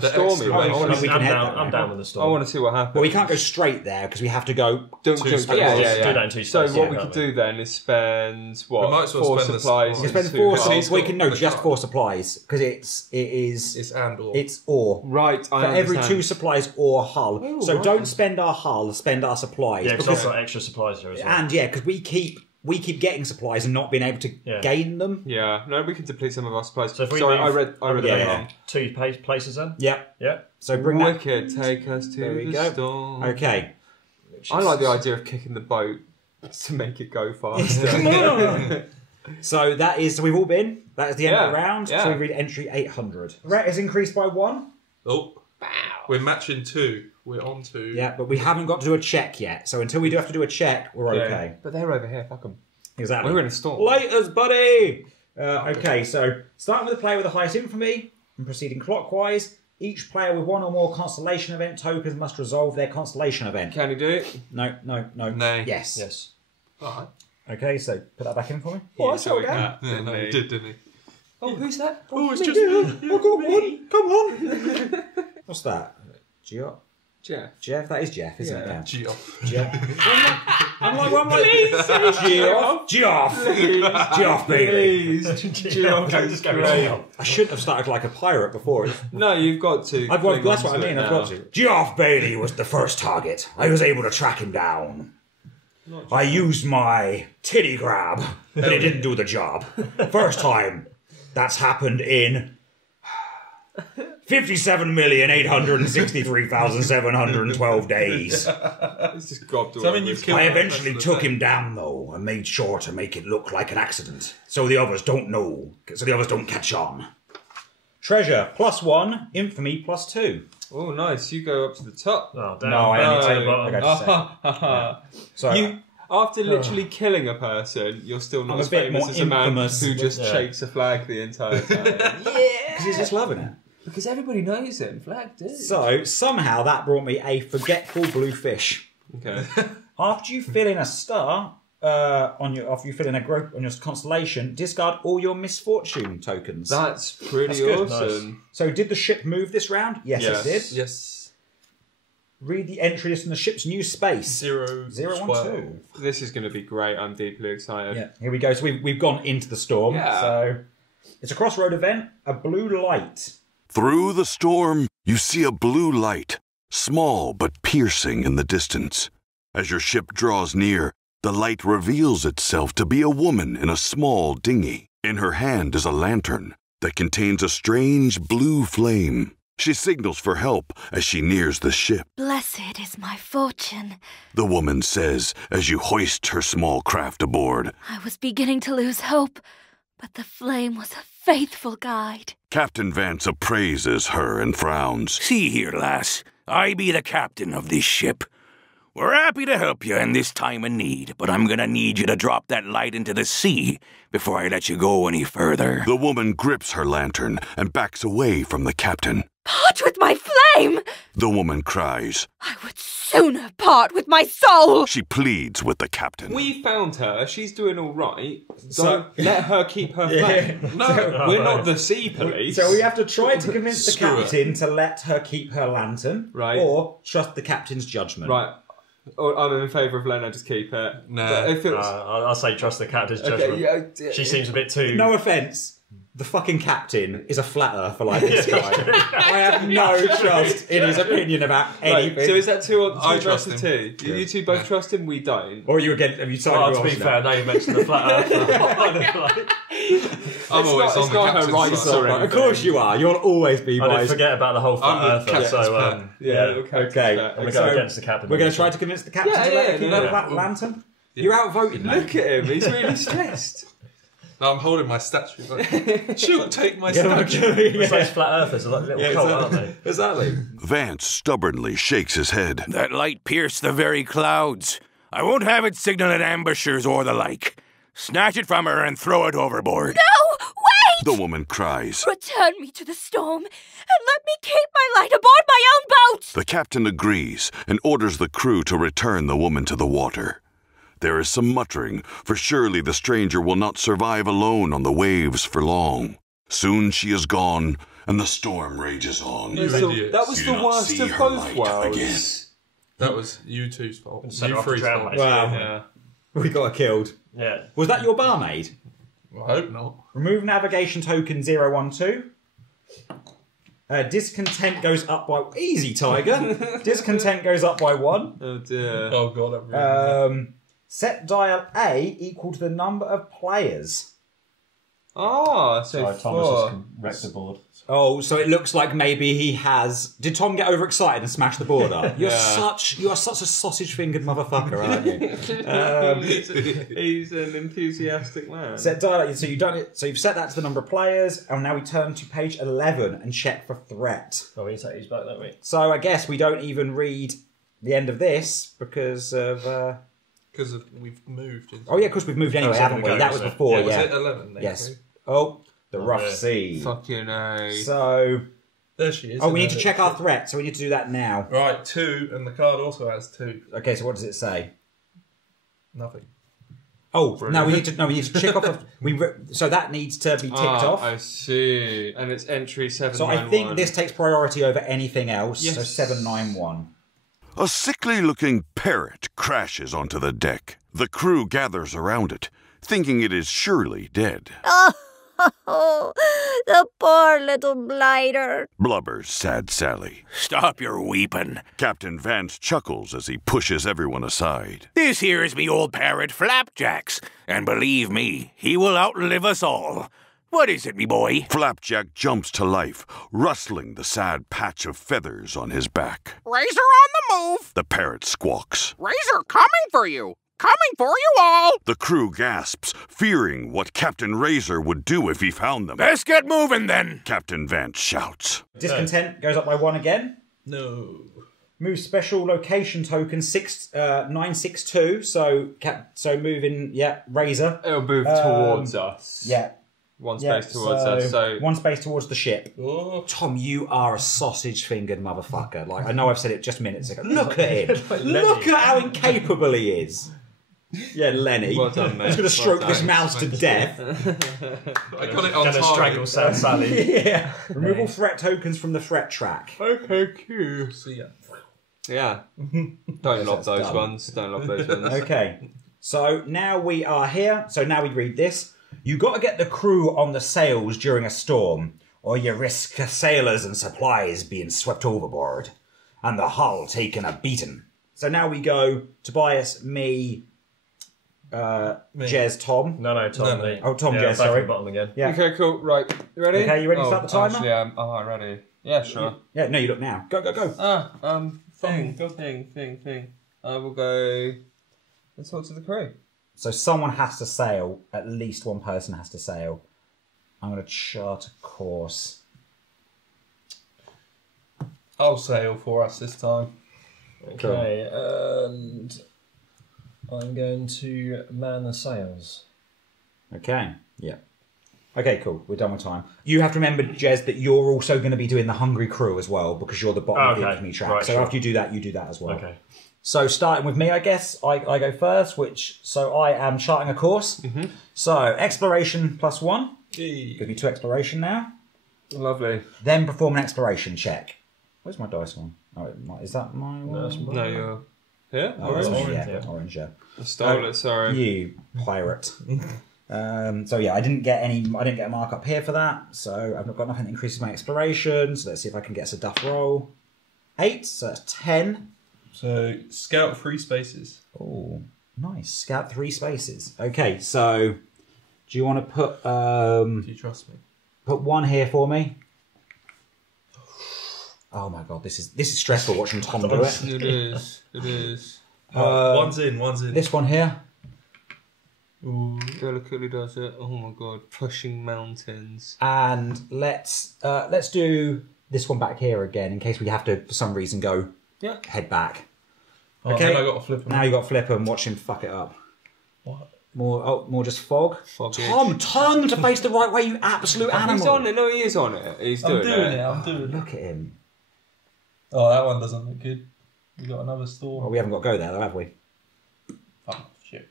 stormy extra one? we can head I'm down with the storm. I want to see what happens. Well, we can't go straight there because we have to go. Do Do that in 2 So spaces, what we can't could do then is spend We might as well 4 spend the supplies. You can spend and 4 2 supplies. We can no, the just car. 4 supplies because it's and or. it's ore. Right, For every 2 supplies or hull. So don't spend our hull, spend our supplies. Yeah, because I've got extra supplies here as well. And because we keep getting supplies and not being able to gain them. Yeah, no, we can deplete some of our supplies. So if we Sorry, move- I read that wrong. 2 places then? Yep. Yeah. So bring that. Wicked, take us to There we the go. storm. Okay. I like the idea of kicking the boat to make it go faster. So that is. So we've all been. That is the end of the Yeah, round. yeah. So we read entry 800. Ret is increased by 1. Oh. We're matching 2. We're on 2. Yeah, but we haven't got to do a check yet. So until we do have to do a check, we're okay. But they're over here, fuck them. Exactly. We're in a storm. Laters, buddy! Okay, so starting with the player with the highest infamy and proceeding clockwise, each player with 1 or more constellation event tokens must resolve their constellation event. Can you do it? No. Nay. Yes. Yes. Alright. Okay, so put that back in for me. Yeah, Oh, I saw it down. Yeah, no, he did, didn't he? Oh, who's that? Oh, it's Me just too. me. I got one. Come on. What's that? Jeff? That is Jeff, isn't it? Yeah. Geoff. Jeff. I'm like, Geoff Bailey. Just go with I shouldn't have started like a pirate before. No, you've got to. That's what I mean. I've got to. Geoff Bailey was the first target. I was able to track him down. I used my titty grab, but it didn't do the job. First time that's happened in 57,863,712 days. It's just gobbed So, I mean, you've killed I the eventually rest of took the him down, though, and made sure to make it look like an accident, so the others don't know, so the others don't catch on. Treasure, +1, infamy, +2. Oh, nice. You go up to the top. Oh, damn. No, I only to take the bottom. I go to second. So You, after literally killing a person, you're still not I'm a as bit famous more as a man infamous. who just Yeah. shakes a flag the entire time. because he's just loving it. Because everybody knows him. Flag dude. So somehow that brought me a forgetful blue fish. Okay. After you fill in a star after you fill in a group on your constellation, discard all your misfortune tokens. That's pretty That's good. awesome. So did the ship move this round? Yes, Yes. it did. Yes. Read the entry list in the ship's new space. 0, 0, 1, 2. This is going to be great. I'm deeply excited. Yeah, here we go. So we've gone into the storm. Yeah. So it's a crossroad event. A blue light. Through the storm, you see a blue light, small but piercing in the distance. As your ship draws near, the light reveals itself to be a woman in a small dinghy. In her hand is a lantern that contains a strange blue flame. She signals for help as she nears the ship. Blessed is my fortune. The woman says as you hoist her small craft aboard. I was beginning to lose hope, but the flame was a faithful guide. Captain Vance appraises her and frowns. See here, lass. I be the captain of this ship. We're happy to help you in this time of need, but I'm gonna need you to drop that light into the sea before I let you go any further. The woman grips her lantern and backs away from the captain. Part with my flame! The woman cries. I would sooner part with my soul! She pleads with the captain. We found her. She's doing all right. So- Don't let her keep her flame. No, We're not the sea police. So we have to try to convince the Screw it. captain to let her keep her lantern, Right. or trust the captain's judgment. Right. Oh, I'm in favour of letting her just keep it. Nah. But if it was... I'll say trust the captain's judgment. Okay, yeah, She seems a bit too... No offence, the fucking captain is a flat earther like this guy. I have no trust in his opinion about anything. Right, so is that two I trust versus him. two? You two both trust him? We don't. Or are you again? Have you sided Well, with to be us fair, now? now you mentioned the flat earth. I'm always it's on not the her captain's right, side. sorry. Of course you are. You'll always be I my. didn't forget about the whole flat I'm the earther, captain's so pet. Okay. I'm going to So go against the captain. We're going to try to convince the captain Yeah, to let her yeah, keep yeah. her that lantern. You're outvoted, mate. Look at him. He's really stressed. No, I'm holding my statue. Like, she'll take my Yeah, statue. It's like flat earthers are like little cult, aren't they? Exactly. Vance stubbornly shakes his head. That light pierced the very clouds. I won't have it signaling ambushers or the like. Snatch it from her and throw it overboard. No! Wait! The woman cries. Return me to the storm, and let me keep my light aboard my own boat! The captain agrees and orders the crew to return the woman to the water. There is some muttering, for surely the stranger will not survive alone on the waves for long. Soon she is gone, and the storm rages on. That was the worst of both worlds. Again. That was you two's fault. Sent You off to three's drown, fault. basically. Wow. Yeah. We got her killed. Yeah. Was that your barmaid? Well, I hope not. Remove navigation token 012. Discontent goes up by... Easy, Tiger. Discontent goes up by 1. Oh dear. Oh god, I'm really Set dial A equal to the number of players. Ah, so Sorry, Thomas just wrecked the board. Oh, so it looks like maybe he has... Did Tom get overexcited and smash the board up? You are such a sausage-fingered motherfucker, aren't you? he's an enthusiastic man. Set dial. So you've set that to the number of players, and now we turn to page 11 and check for threat. Oh, we need to take these back, don't we? So I guess we don't even read the end of this because of. because we've moved. Oh yeah, because we've moved anyway, haven't we? That was before. Was Yeah. it 11? Then, Yes. maybe? Oh, the rough sea. Fucking A. So. There she is. Oh, we need to check our threat, so we need to do that now. Right, 2, and the card also has 2. Okay, so what does it say? Nothing. Oh, no, we need to check off. So that needs to be ticked off. I see. And it's entry 791. So I think this takes priority over anything else. Yes. So 791. A sickly-looking parrot crashes onto the deck. The crew gathers around it, thinking it is surely dead. Oh, the poor little blighter. Blubbers sad Sally. Stop your weeping. Captain Vance chuckles as he pushes everyone aside. This here is me old parrot Flapjacks, and believe me, he will outlive us all. What is it, me boy? Flapjack jumps to life, rustling the sad patch of feathers on his back. Razor on the move! The parrot squawks. Razor coming for you! Coming for you all! The crew gasps, fearing what Captain Razor would do if he found them. Let's get moving then. Captain Vance shouts. Discontent goes up by 1 again. No. Move special location token 962. So move in. Yeah, Razor. It'll move towards us. Yeah. One space towards us. So 1 space towards the ship. Oh. Tom, you are a sausage-fingered motherfucker. Like I know I've said it just minutes ago. Look at him. Look at how incapable he is. Yeah, Lenny. Well done, mate. He's going to stroke this mouse to death. I got it on Gonna target. strangle Sad Sally. Yeah. Remove all threat tokens from the threat track. okay, cool. See ya. Yeah. Don't love that's those done. ones. Don't love those ones. Okay. So now we are here. So now we read this. You got to get the crew on the sails during a storm, or you risk sailors and supplies being swept overboard, and the hull taking a beating. So now we go Tobias, me, Jez, Tom. No, Tom. Me. Oh, Tom, yeah, Jez, back sorry. at the bottom again. Yeah. Okay, cool. Right. You ready? Okay, you ready to start the timer? Actually, I'm ready. Yeah, sure. Yeah, no, you look now. Go. Thing. I will go and talk to the crew. So someone has to sail. At least one person has to sail. I'm going to chart a course. I'll sail for us this time. Okay, and I'm going to man the sails. Okay, yeah. Okay, cool. We're done with time. You have to remember, Jez, that you're also going to be doing the hungry crew as well because you're the bottom of the infamy track. Right, so sure. after you do that, you do that as well. Okay. So starting with me, I guess, I go first, so I am charting a course. Mm-hmm. So exploration +1. Give me 2 exploration now. Lovely. Then perform an exploration check. Where's my dice one? Oh, is that my one? No, that's mine. No, you're here. Oh, Orange. orange, yeah, yeah. orange, yeah. I stole it. Sorry. You pirate. So yeah, I didn't get a mark up here for that. So I've got nothing that increases my exploration. So let's see if I can get us a duff roll. 8, so that's 10. So, scout 3 spaces. Oh, nice. Scout 3 spaces. Okay, so do you want to put Do you trust me? put 1 here for me? Oh my god, this is stressful watching Tom do it. It is. It is. One's in. This one here. Ooh. Delicately does it. Oh my god. Pushing mountains. And let's do this one back here again in case we have to for some reason go head back. Oh, Okay. then I got to flip them. Now you got to flip and watch him fuck it up. What? More just fog. Foggy. Tom, turn them to face the right way, you absolute animal. He's on it. No, he is on it. He's doing it. I'm doing it. Look at him. Oh, that one doesn't look good. We got another storm. Well, we haven't got to go there, though, have we? Oh, shit.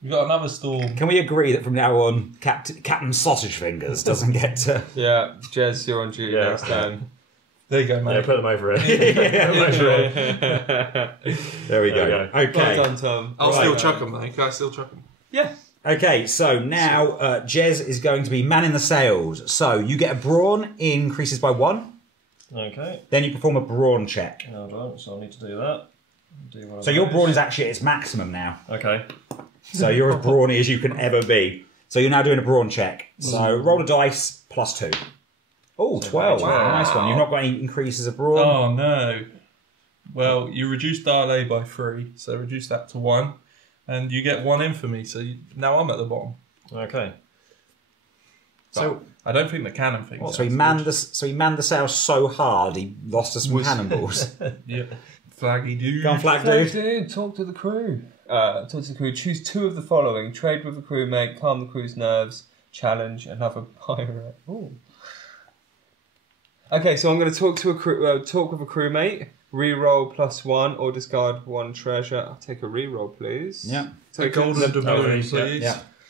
We got another storm. Can we agree that from now on, Captain Sausage Fingers doesn't get to... Yeah, Jez, you're on duty next time. There you go, mate. Yeah, put them over it. There we go. Okay. Well done, Tom. I'll still chuck them, mate. Can I still chuck them? Yeah. Okay, so now Jez is going to be manning the sails. So you get a brawn, increases by 1. Okay. Then you perform a brawn check. Hold on, so I'll need to do that. So your brawn is actually at its maximum now. Okay. So you're as brawny as you can ever be. So you're now doing a brawn check. So roll a dice, +2. Oh, 12. Nice one. You've not got any increases of brawn. Oh, no. Well, you reduce Darley by 3, so reduce that to 1. And you get 1 infamy, so now I'm at the bottom. Okay. So I don't think the cannon thing. So he manned the sails so hard he lost us some cannonballs. Yeah. Flaggy dude. Go on, flag dude. Talk to the crew. Talk to the crew. Choose 2 of the following: trade with a crewmate, calm the crew's nerves, challenge another pirate. Ooh. Okay, so I'm going to talk to talk with a crewmate. Reroll +1 or discard 1 treasure. I'll take a reroll, please. Yeah. Take a golden doubloon, please.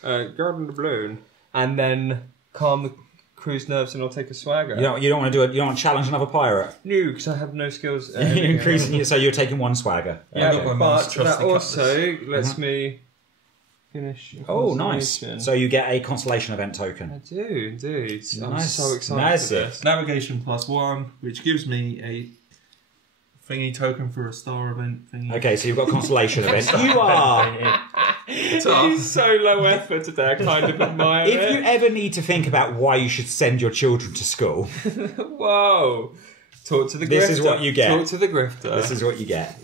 Yeah. Golden doubloon, and then calm the crew's nerves, and I'll take a swagger. You don't want to do it. You don't want to challenge another pirate. No, because I have no skills. You're increasing. So you're taking 1 swagger. Yeah, got my but mum's trusty that also cutlass. lets me finish. a Oh, nice. constellation. So you get a constellation event token. I do indeed. I'm Nice. so excited Nice. for this. Navigation +1, which gives me a thingy token for a star event thingy. Okay, so you've got a constellation event. You are. He's so low effort today. I kind of admire If it. you ever need to think about why you should send your children to school, Whoa! Talk to the grifter. This is what you get. Talk to the grifter. this is what you get.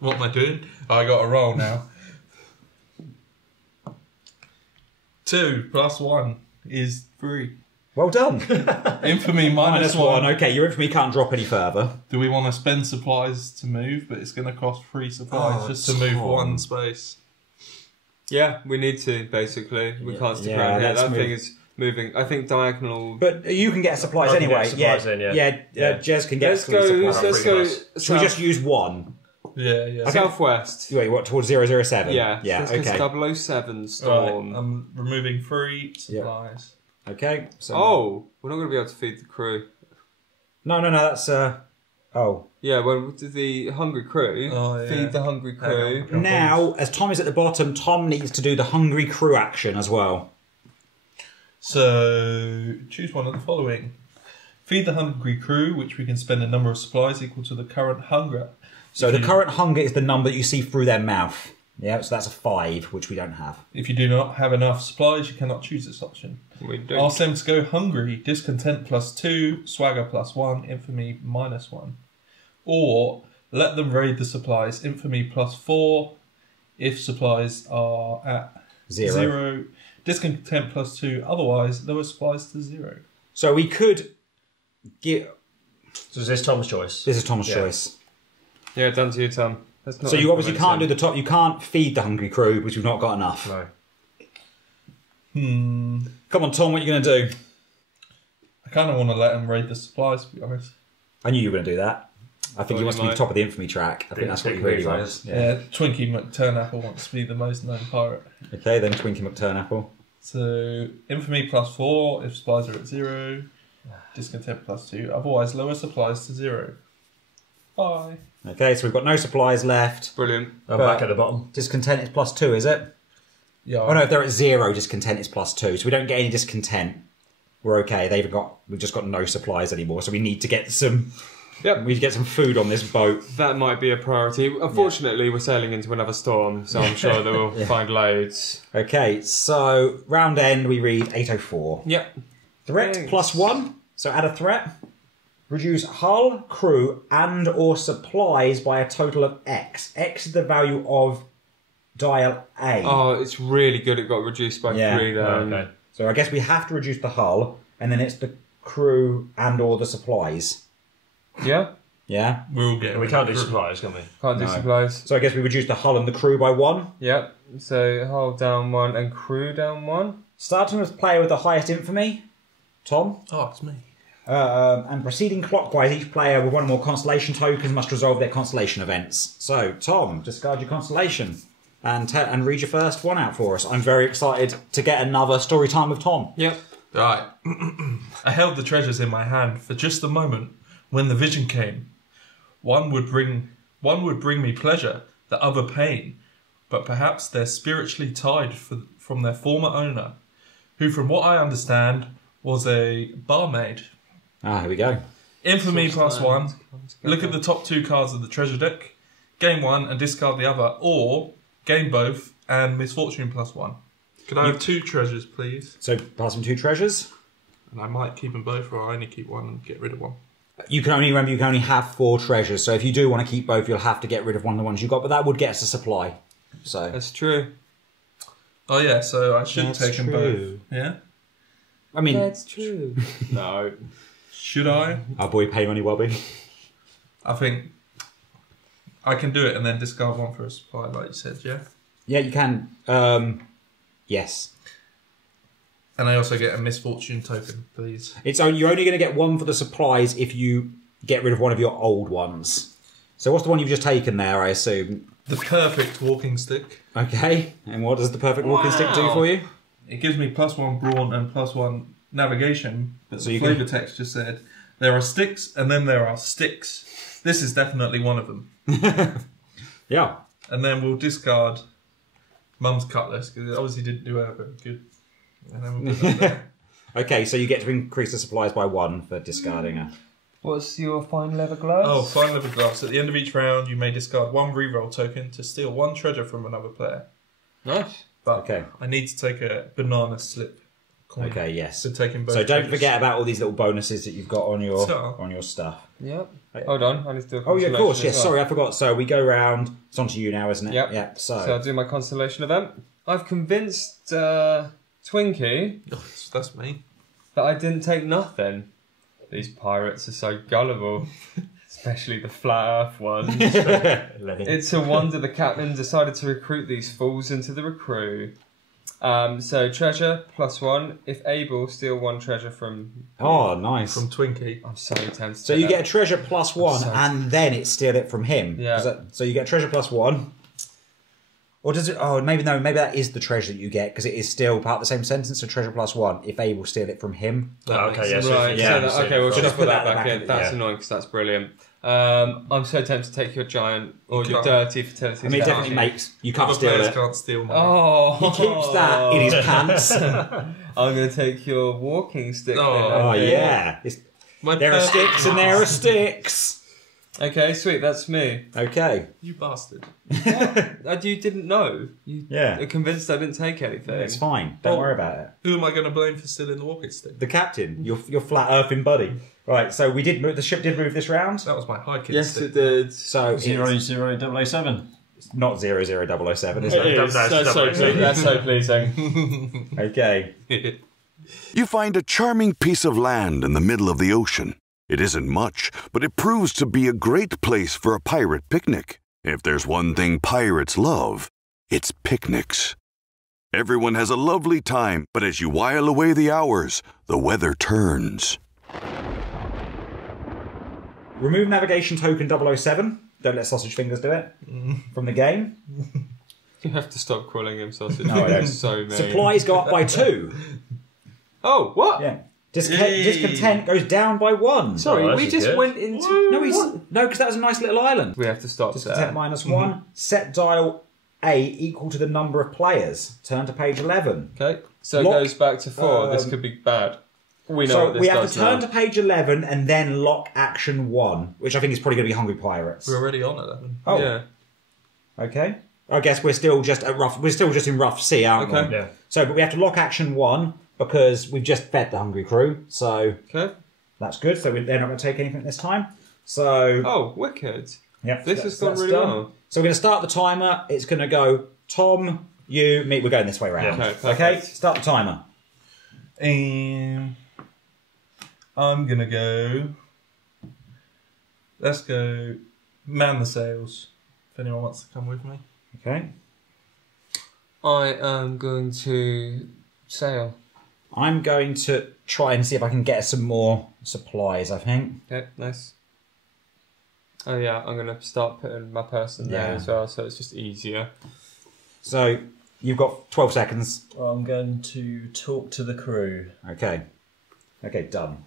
What am I doing? I got a roll now. 2 + 1 is 3. Well done. Infamy Minus -1. 1. Okay, your infamy can't drop any further. Do we want to spend supplies to move? But it's going to cost 3 supplies just to move Tom. 1 space. Yeah, we need to, basically. We can't stick yeah, around here. let's That move. thing is moving. I think diagonal... But you can get supplies I can anyway. get supplies in, yeah. Jez can get Let's go, supplies. let's go Should we just use 1? Yeah. southwest. Wait, what, towards 007? Yeah, Yeah, let's okay. go 007 Right, storm. I'm removing 3 supplies. Okay. So Oh, we're not going to be able to feed the crew. No, that's... Oh. Yeah, well, the hungry crew. Oh, yeah. Feed the hungry crew. Now, as Tom is at the bottom, Tom needs to do the hungry crew action as well. So, choose one of the following. Feed the hungry crew, which we can spend a number of supplies equal to the current hunger. So the current hunger is the number that you see through their mouth. Yeah, so that's a 5, which we don't have. If you do not have enough supplies, you cannot choose this option. We don't. Ask them to go hungry, discontent +2, swagger +1, infamy -1. Or let them raid the supplies, infamy +4, if supplies are at 0, discontent +2, otherwise lower supplies to 0. So we could get... So is this Tom's choice? This is Tom's choice. Yeah, done to you, Tom. That's not So you obviously can't do implemented. the top. You can't feed the hungry crew because we've not got enough. No. Come on, Tom. What are you going to do? I kind of want to let them raid the supplies, to be honest. I knew you were going to do that. I think Oh, he wants you to be might. top of the infamy track. I think that's what he really wants. Yeah, Twinkie McTurnapple wants to be the most known pirate. Okay, then Twinkie McTurnapple. So, infamy +4 if supplies are at 0, discontent +2, otherwise lower supplies to 0. Bye. Okay, so we've got no supplies left. Brilliant. I'm But- back at the bottom. Discontent is +2, is it? Yeah. Oh no, if they're at 0, discontent is +2. So we don't get any discontent. We're okay. We've just got no supplies anymore. So we need to get some. Yep. We need to get some food on this boat. That might be a priority. Unfortunately, we're sailing into another storm, so I'm sure they will find loads. Okay, so round end we read 804. Yep. Threat Thanks. +1. So add a threat. Reduce hull, crew, and or supplies by a total of X. X is the value of dial A. Oh, it's really good. It got reduced by 3 then. Okay. So I guess we have to reduce the hull, and then it's the crew and or the supplies. Yeah? Yeah. We'll get. We can't do supplies, can we? Can't do supplies. So I guess we reduce the hull and the crew by 1. Yep. So hull down 1 and crew down 1. Starting with player with the highest infamy, Tom. Oh, it's me. And proceeding clockwise, each player with 1 or more constellation tokens must resolve their constellation events. So, Tom, discard your constellation and read your first one out for us. I'm very excited to get another story time with Tom. Yep. Right. I held the treasures in my hand for just a moment when the vision came. One would bring me pleasure, the other pain, but perhaps they're spiritually tied from their former owner, who, from what I understand, was a barmaid. Ah, here we go. Infamy +1. Look at the top 2 cards of the treasure deck. Gain 1 and discard the other, or gain both and misfortune +1. Could I have 2 treasures, please? So, pass them 2 treasures. And I might keep them both, or I only keep 1 and get rid of 1. You can only have 4 treasures. So if you do want to keep both, you'll have to get rid of one of the ones you got. But that would get us a supply. So that's true. Oh yeah, so I should take them both. Yeah. I mean, that's true. No. Should I? Our boy Pay Money Wobby. I think I can do it and then discard 1 for a supply, like you said. Yeah. Yeah, you can. Yes. And I also get a misfortune token, please. You're only going to get 1 for the supplies if you get rid of one of your old ones. So what's the one you've just taken there, I assume? The perfect walking stick. Okay. And what does the perfect walking stick do for you? It gives me +1 brawn and +1 navigation. But So the flavour text just said, there are sticks and then there are sticks. This is definitely one of them. Yeah. And then we'll discard Mum's cutlass, because it obviously didn't do her very good. And then we'll put that there. Okay, so you get to increase the supplies by 1 for discarding her. What's your fine leather gloves? Oh, fine leather gloves. At the end of each round, you may discard 1 reroll token to steal 1 treasure from another player. Nice. But Okay. I need to take a banana slip coin. Okay, yes. So taking both So don't treasures. forget about all these little bonuses that you've got on your So- stuff. Yep. Hold on, I need to do a Oh yeah, of course. constellation Yes, as well. sorry, I forgot. So we go round. It's on to you now, isn't it? Yep. Yeah. So I'll do my constellation event. I've convinced Twinkie Oh, that's me. that I didn't take nothing. These pirates are so gullible. Especially the flat earth ones. It's a wonder the captain decided to recruit these fools into the crew. So treasure +1. If able, steal 1 treasure from... Oh, nice. From Twinkie. I'm so tempted. So you get a treasure +1, and then it's steal it from him. Yeah. So you get a treasure +1. Or does it? Oh, maybe no. Maybe that is the treasure that you get because it is still part of the same sentence. So treasure +1. If able, steal it from him. Okay, yes. Right, Yeah. so okay, we'll So just put that back in. in. That's annoying because that's brilliant. I'm so tempted to take your giant or your dirty fertility. I mean, it statue. definitely makes you can't Other steal players it. can't steal mine. Oh, He keeps that in his pants. I'm going to take your walking stick. Oh then, yeah, there are sticks and there are sticks. Okay, sweet. That's me. Okay. You bastard. You didn't know. You Yeah. are convinced I didn't take anything. It's fine. Don't worry about it. Who am I going to blame for stealing the walking stick? The captain, your flat earthing buddy. Right. So we did move. The ship did move this round. That was my high kick Yes, stick. it did. So 00007. it's not 00007, is It it? is. That's so pleasing. Okay. You find a charming piece of land in the middle of the ocean. It isn't much, but it proves to be a great place for a pirate picnic. If there's one thing pirates love, it's picnics. Everyone has a lovely time, but as you while away the hours, the weather turns. Remove navigation token 007. Don't let Sausage Fingers do it from the game. You have to stop calling him sausage. No, I don't. So mean. Supplies go up by 2. Oh, what? Yeah. Discontent goes down by 1. Sorry, Oh, we that's just good. went into... No, because that was a nice little island. We have to stop Discontent there. -1. Set dial A equal to the number of players. Turn to page 11. Okay, so it Lock, goes back to 4. This could be bad. We know So what this we have does to turn now. to page 11 and then lock action 1, which I think is probably going to be Hungry Pirates. We're already on 11. Oh, Yeah. okay. I guess we're still just at rough. We're still just in rough sea, aren't Okay. we? Yeah. So, but we have to lock action 1 because we've just fed the hungry crew. So Okay. that's good. So they're not going to take anything this time. So Oh, wicked. yeah, This has gone that's really done. well. So we're going to start the timer. It's going to go Tom, you, me. We're going this way round. Yeah. Okay, Okay. perfect. Start the timer. And I'm going to go... Let's go man the sails. If anyone wants to come with me. Okay. I am going to sail. I'm going to try and see if I can get some more supplies, I think. Okay, nice. Oh yeah, I'm going to start putting my person there as well, so it's just easier. So, you've got 12 seconds. I'm going to talk to the crew. Okay. Okay, done.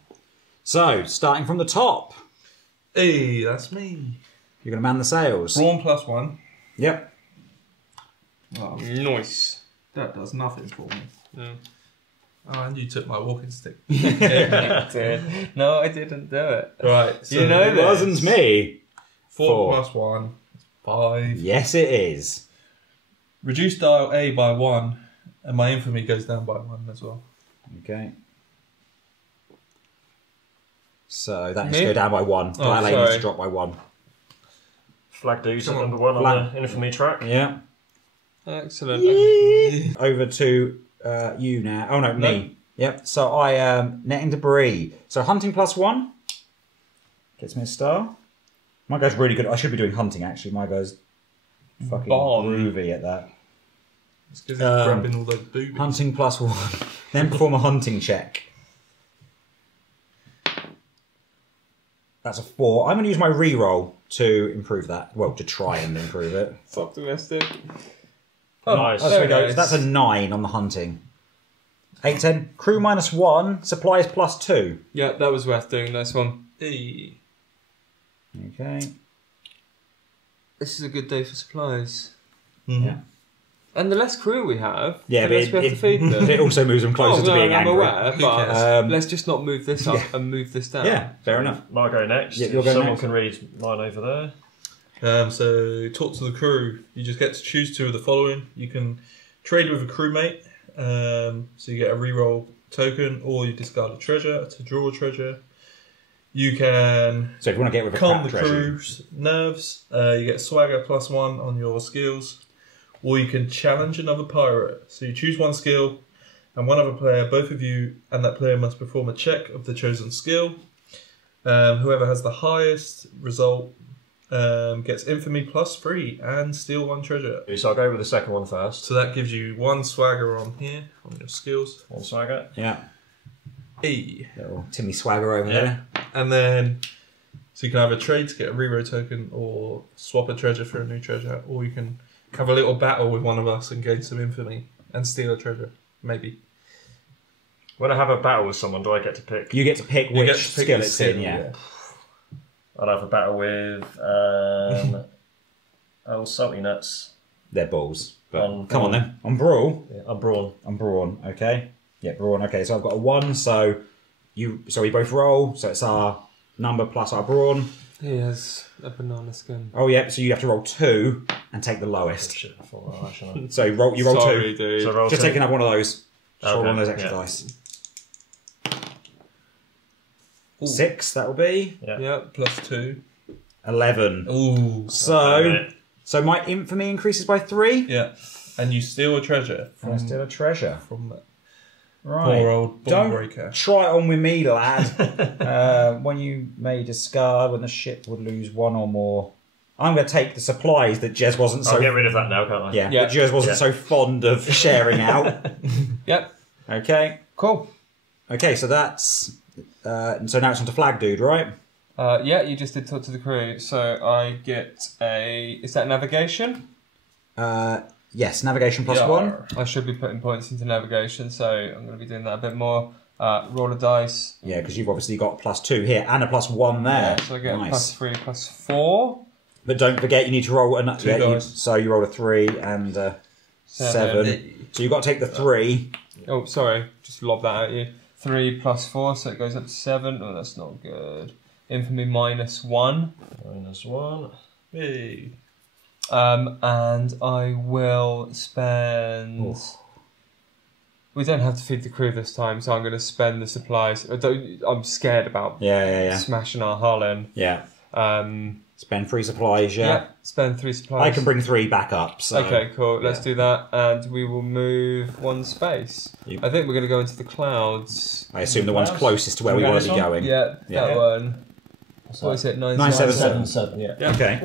So, starting from the top. Hey, that's me. You're going to man the sails. Brawn +1. Yep. Oh, Nice. that does nothing for me. Yeah. Oh, and you took my walking stick. I did. No, I didn't do it. Right. So You know It wasn't me. 4 +1. 5. Yes, it is. Reduce dial A by 1, and my infamy goes down by 1 as well. Okay. So, that needs to go down by 1. Oh, Dial A needs to sorry. drop by 1. Flag dudes at Come on. number 1 on Flag. the infamy track. Yeah. Excellent. Over to you now. Oh, no, me. Yep. So, I am netting debris. So, hunting +1 gets me a star. My guy's really good. I should be doing hunting, actually. My guy's fucking Bomb. groovy at that. It's because he's grabbing all those boobies. Hunting +1. Then perform a hunting check. That's a 4. I'm going to use my reroll to improve that. Well, to try and improve it. It's optimistic. Nice. There we go. nice. So that's a 9 on the hunting. 8, 10. Crew -1. Supplies +2. Yeah, that was worth doing. Nice one. Hey. Okay. This is a good day for supplies. Mm-hmm. Yeah. And the less crew we have, Yeah, the less we have to feed them. it also moves them closer to being I'm angry. aware, but cares? let's just not move this up and move this down. Yeah, fair enough. My go next. Yeah, you'll go Someone next. can read mine over there. So, talk to the crew. You just get to choose 2 of the following. You can trade with a crewmate, so you get a reroll token, or you discard a treasure to draw a treasure. You can So if you want to get with a calm crap the treasure, crew's nerves. You get swagger +1 on your skills, or you can challenge another pirate. So you choose 1 skill and 1 other player. Both of you and that player must perform a check of the chosen skill. Whoever has the highest result gets infamy +3 and steal 1 treasure. So I'll go with the second one first. So that gives you 1 swagger on here on your skills. One swagger. yeah, E. little Timmy Swagger over there. And then, so you can either trade to get a reroll token or swap a treasure for a new treasure, or you can have a little battle with one of us and gain some infamy and steal a treasure, maybe. When I have a battle with someone, do I get to pick? You get to pick You which get to pick skill the it's in, skill, yeah. I'll have a battle with oh, salty nuts. They're balls. But On come on brawn. then. On brawl. Yeah, I'm brawn. On brawn, okay. Yeah, brawn, okay. So I've got a 1, so we both roll, so it's our number plus our brawn. He has a banana skin. Oh yeah, so you have to roll 2 and take the lowest. Shit, I thought I shouldn't. So you roll 2. Sorry, dude. So roll Just two. taking up one of those. Just roll Okay, one of those extra yeah. dice. 6, that'll be. Yeah. Yeah, +2. 11. Ooh. So my infamy increases by 3. Yeah. And you steal a treasure And I steal a treasure. from that Right. poor old Don't bomb-breaker. try it on with me, lad. When you may discard when the ship would lose 1 or more. I'm going to take the supplies that Jez wasn't so... I'll get rid of that now, can't I? Yeah, Yeah. that Jez wasn't Yeah. so fond of sharing out. Yep. Okay. Cool. Okay, so that's... so now it's on to Flag Dude, right? Yeah, you just did talk to the crew. So I get a... Is that navigation? Yes, navigation +1. I should be putting points into navigation, so I'm going to be doing that a bit more. Roll a dice. Yeah, because you've obviously got +2 here and a +1 there. Yeah, so I get Nice. a +3, +4. But don't forget, you need to roll another. Two dice. So you rolled a 3 and a 7. So you've got to take the 3. Oh, sorry. Just lob that at you. 3 +4, so it goes up to 7. Oh, that's not good. Infamy -1. -1. Hey. And I will spend... We don't have to feed the crew this time, so I'm going to spend the supplies. I'm scared about Yeah. smashing our hull in. Yeah. Um, Spend 3 supplies, yeah. spend 3 supplies. I can bring 3 back up. So. Okay, cool. Let's yeah. do that, and we will move 1 space. I think we're going to go into the clouds. I assume the one's closest to where we Should we go want to this be one? going. Yeah, that Yeah. one. What is it? 977. Yeah. Okay.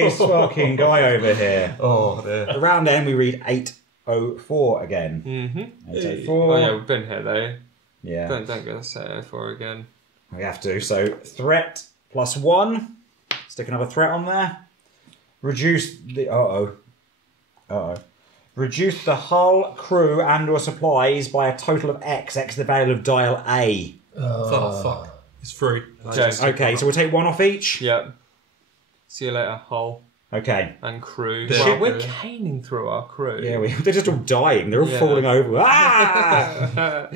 This fucking guy over here. Oh, dear. The round end, we read 804 again. 804. Oh, yeah, we've been here, though. Yeah. Don't go to say 804 again. We have to. So, threat +1. Stick another threat on there. Reduce the... Reduce the hull, crew, and/or supplies by a total of X. X the value of dial A. Fuck. It's free. Okay, so we'll take one off each. Yep. See you later, hull. Okay. And crew. Yeah. Well, we're caning through our crew. Yeah, they're just all dying. They're all falling over. Ah!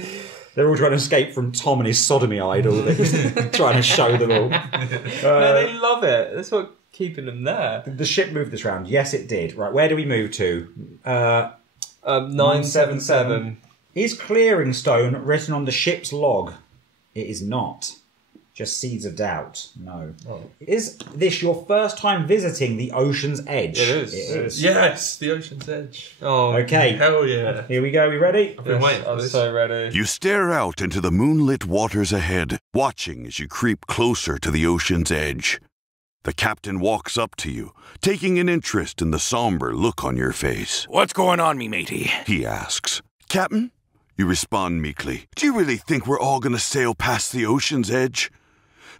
They're all trying to escape from Tom and his sodomy idol. They're trying to show them all. No, they love it. That's what keeping them there. The ship moved this round. Yes, it did. Right, where do we move to? 977. Is clearing stone written on the ship's log? It is not. Just seeds of doubt. No. Oh. Is this your first time visiting the Ocean's Edge? It is. It is. Yes, the Ocean's Edge. Oh, Okay. Hell yeah. Here we go. We ready? I've been waiting for I'm this. so ready. You stare out into the moonlit waters ahead, watching as you creep closer to the ocean's edge. The captain walks up to you, taking an interest in the somber look on your face. What's going on, me matey? He asks. Captain? You respond meekly. Do you really think we're all gonna sail past the ocean's edge?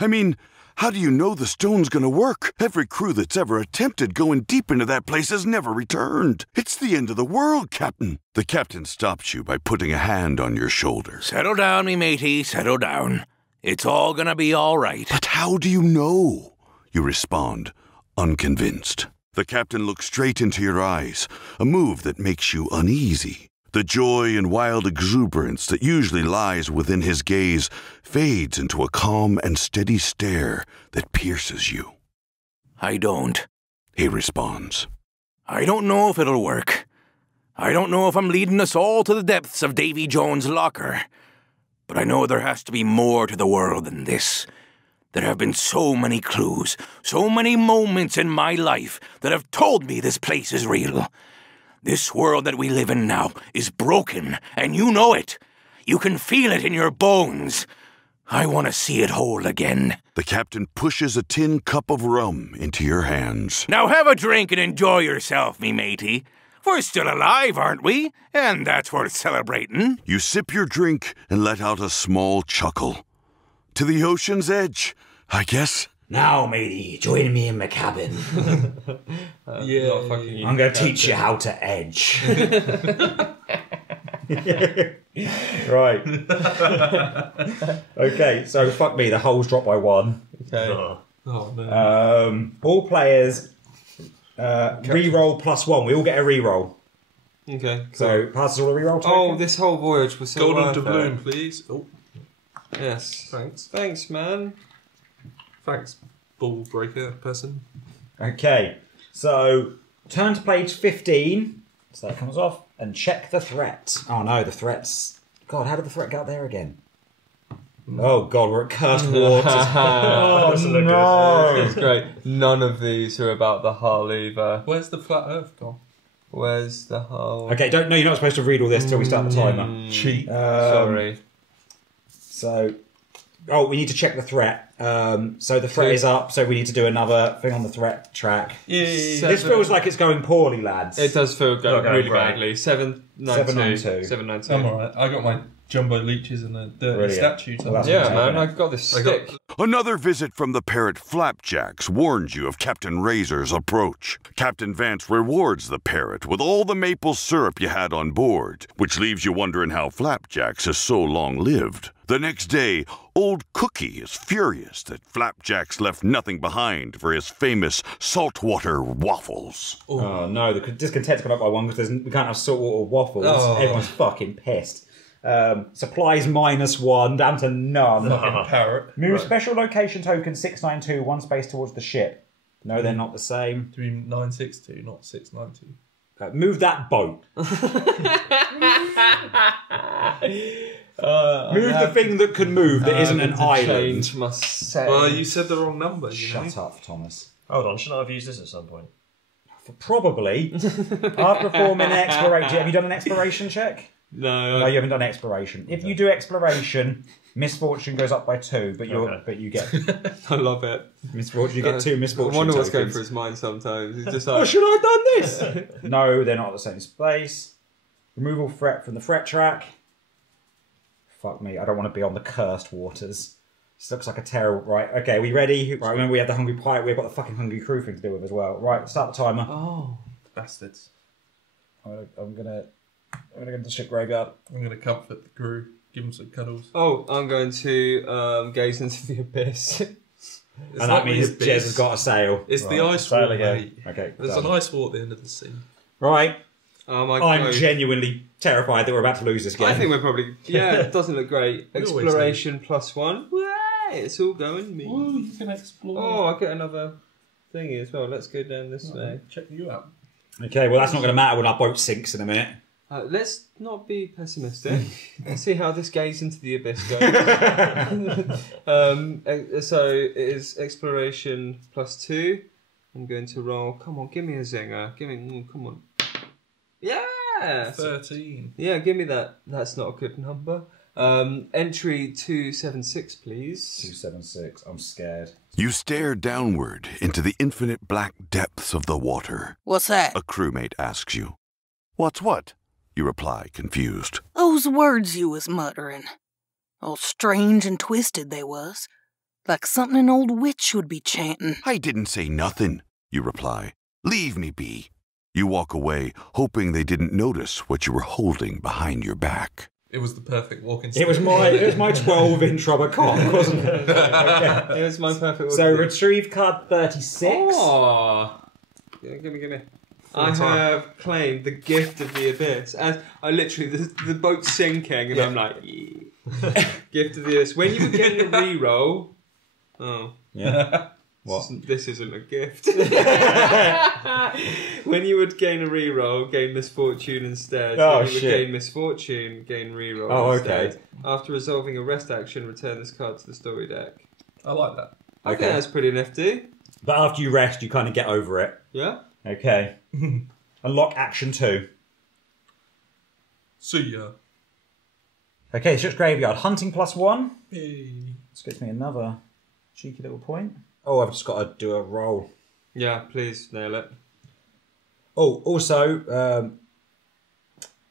I mean, how do you know the stone's gonna work? Every crew that's ever attempted going deep into that place has never returned. It's the end of the world, Captain. The captain stops you by putting a hand on your shoulder. Settle down, me matey, settle down. It's all gonna be all right. But how do you know? You respond, unconvinced. The captain looks straight into your eyes, a move that makes you uneasy. The joy and wild exuberance that usually lies within his gaze fades into a calm and steady stare that pierces you. I don't. He responds. I don't know if it'll work. I don't know if I'm leading us all to the depths of Davy Jones' locker. But I know there has to be more to the world than this. There have been so many clues, so many moments in my life that have told me this place is real. This world that we live in now is broken, and you know it. You can feel it in your bones. I want to see it whole again. The captain pushes a tin cup of rum into your hands. Now have a drink and enjoy yourself, me matey. We're still alive, aren't we? And that's worth celebrating. You sip your drink and let out a small chuckle. To the ocean's edge, I guess. Now, matey, join me in my cabin. Yeah. I'm going to teach you how to edge. Right. Okay, so fuck me, the holes dropped by 1. Okay. Oh, no. All players re-roll +1. We all get a re-roll. Okay. Cool. So pass us all a re-roll. Oh, this whole voyage was so Golden worth doubloon, it. please. Oh, Yes. thanks. Thanks, man. Thanks, ball breaker person. Okay, so turn to page 15. So that comes off. And check the threat. Oh no, the threats. God, how did the threat get up there again? Oh God, we're at cursed waters. Oh no. It's great. None of these are about the hull either. Where's the flat Earth gone? Where's the hull? Okay, no, you're not supposed to read all this till we start the timer. Cheat. Sorry. So, we need to check the threat. So the threat is up, so we need to do another thing on the threat track. Yeah. This feels like it's going poorly, lads. It does feel Not going really great. badly. 792. 792. I'm alright. I got my jumbo leeches and a dirty Brilliant. statue. Well, that's Yeah, what's man, happening. I've got this I got- stick. Another visit from the parrot Flapjacks warns you of Captain Razor's approach. Captain Vance rewards the parrot with all the maple syrup you had on board, which leaves you wondering how Flapjacks has so long lived. The next day, Old Cookie is furious that Flapjacks left nothing behind for his famous saltwater waffles. Oh no, the discontent's gone up by 1 because we can't have saltwater waffles. Oh. Everyone's fucking pissed. Supplies -1, down to none. Parrot. Move special location token 692, 1 space towards the ship. No, they're not the same. Do you mean 962, not 692? Move that boat. Move the thing that can move that isn't an island. Change my set. Well, you said the wrong number. Shut up, Thomas. Hold on, shouldn't I have used this at some point? Probably. After performing an exploration. Have you done an exploration check? No. No, you haven't done exploration. If you do exploration, Misfortune goes up by 2, but you get I love it. misfortune. You get 2 misfortune. I wonder what's going tokens. through his mind sometimes. He's just like, Oh, should I have done this? No, they're not at the same space. Removal threat from the threat track. Fuck me, I don't want to be on the cursed waters. This looks like a terrible... Right, okay, we ready? Right, remember we had the hungry pirate, we've got the fucking hungry crew thing to deal with as well. Right, start the timer. oh, Bastards. I'm gonna go to the ship graveyard. I'm going to comfort the crew. Give them some cuddles. oh, I'm going to gaze into the abyss. It's And not that means the Jez abyss. has got a sail. It's the Right, ice sail wall, again. mate. Okay, There's done. an ice wall at the end of the sea. Right, Oh my I'm god. genuinely terrified that we're about to lose this game. I think we're probably... Yeah, it doesn't look great. We always Exploration +1. Way, it's all going me. Ooh, you can explore. Oh, I get another thingy as well. Let's go down this way. Check you out. Okay, well that's not going to matter when our boat sinks in a minute. Let's not be pessimistic. Let's see how this gaze into the abyss goes. So it is exploration +2. I'm going to roll. Come on, give me a zinger. Give me. Come on. Yeah. 13. Yeah, give me that. That's not a good number. Entry 276, please. 276. I'm scared. You stare downward into the infinite black depths of the water. What's that? A crewmate asks you. What's what? You reply, confused. Those words you was muttering. All strange and twisted they was. Like something an old witch would be chanting. I didn't say nothing, you reply. Leave me be. You walk away, hoping they didn't notice what you were holding behind your back. It was the perfect walking It was my 12-inch rubber cock, wasn't it? It was my perfect. So retrieve card 36. Oh, yeah, give me. I have claimed the gift of the abyss. As I literally, the boat's sinking, and I'm like, yeah. Gift of the abyss. When you get a reroll, Yeah. What? This isn't a gift. When you would gain a reroll, gain misfortune instead. Oh, when you would shit. gain misfortune, gain reroll Oh, instead. okay. After resolving a rest action, return this card to the story deck. I like that. I think that's pretty nifty. But after you rest, you kind of get over it. Yeah? Okay. Unlock action 2. See ya. Okay, ship's graveyard. Hunting +1. Hey. This gets me another cheeky little point. Oh, I've just got to do a roll. Yeah, please nail it. Oh, also,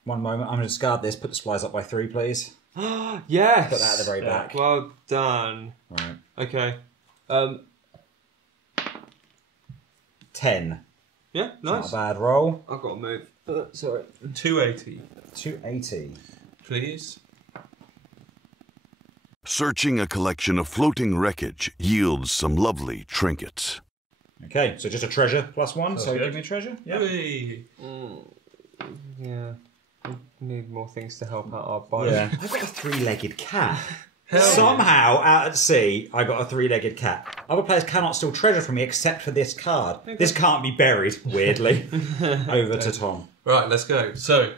one moment. I'm going to discard this. Put the supplies up by 3, please. Yes! Put that at the very back. Well done. Right. Okay. 10. Yeah, nice. Not a bad roll. I've got to move. Sorry. 280. 280. Please. Searching a collection of floating wreckage yields some lovely trinkets. Okay, so just a treasure +1. So good. give me a treasure. Yeah. Hey. Yeah. We need more things to help out our body. Yeah. I've got a 3-legged cat. Hell Somehow, out at sea, I got a 3-legged cat. Other players cannot steal treasure from me except for this card. This can't be buried, weirdly. Over to Tom. Right, let's go. So,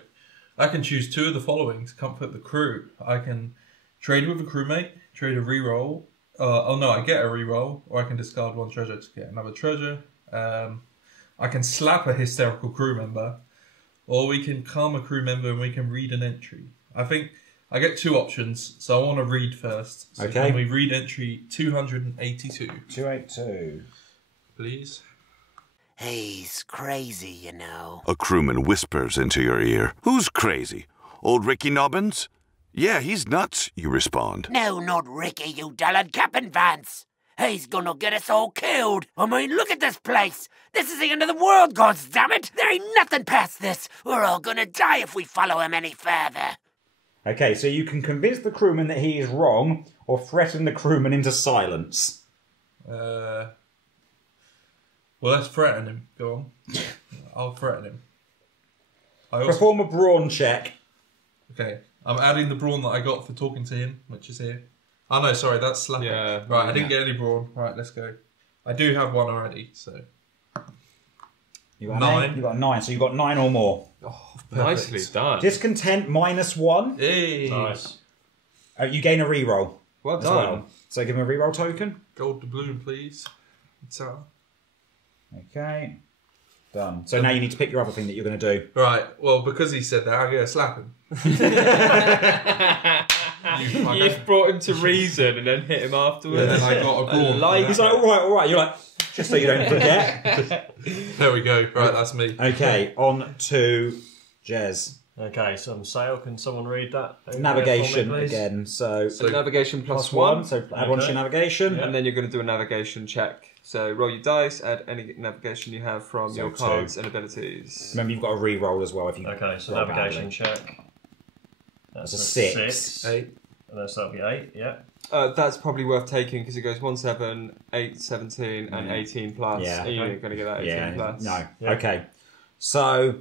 I can choose 2 of the following to comfort the crew. I can trade with a crewmate, trade a reroll. I get a reroll, or I can discard 1 treasure to get another treasure. I can slap a hysterical crew member, or we can calm a crew member and we can read an entry. I think I get 2 options, so I want to read first. So Okay. Can we read entry 282? 282. Please. He's crazy, you know. A crewman whispers into your ear. Who's crazy? Old Ricky Nobbins? Yeah, he's nuts, you respond. No, not Ricky, you dullard Captain Vance. He's gonna get us all killed. I mean, look at this place. This is the end of the world, goddammit. There ain't nothing past this. We're all gonna die if we follow him any further. Okay, so you can convince the crewman that he is wrong, or threaten the crewman into silence. Well, let's threaten him. Go on. I'll threaten him. Perform a brawn check. Okay, I'm adding the brawn that I got for talking to him, which is here. Oh no, sorry, that's slapping. Yeah. Right, I didn't get any brawn. Right, let's go. I do have 1 already, so. You got 9. 8, you got 9, so you got 9 or more. Oh, nicely done. Discontent -1. Hey. Nice. You gain a reroll. Well as done. well. So give him a reroll token. Gold doubloon, please. It's Okay. Done. So now you need to pick your other thing that you're going to do. Right, well, because he said that, I'm going to slap him. You've brought him to reason and then hit him afterwards. And then I got a brawn. He's like, all right. You're like, just so you don't forget. There we go. Right, that's me. Okay, on to Jez. Okay, some sail. Can someone read that? Navigation for me, please? again. So navigation plus one. one. So add one to your navigation. And then you're going to do a navigation check. So roll your dice, add any navigation you have from your cards and abilities. Remember, you've got to re-roll as well if you. Okay, so navigation check. That's a 6. 8. And then that'll be 8. Yeah. That's probably worth taking because it goes 1, 7, 8, 17, and 18 plus. Yeah. And you're going to get that 18 plus. No. Yeah. Okay. So,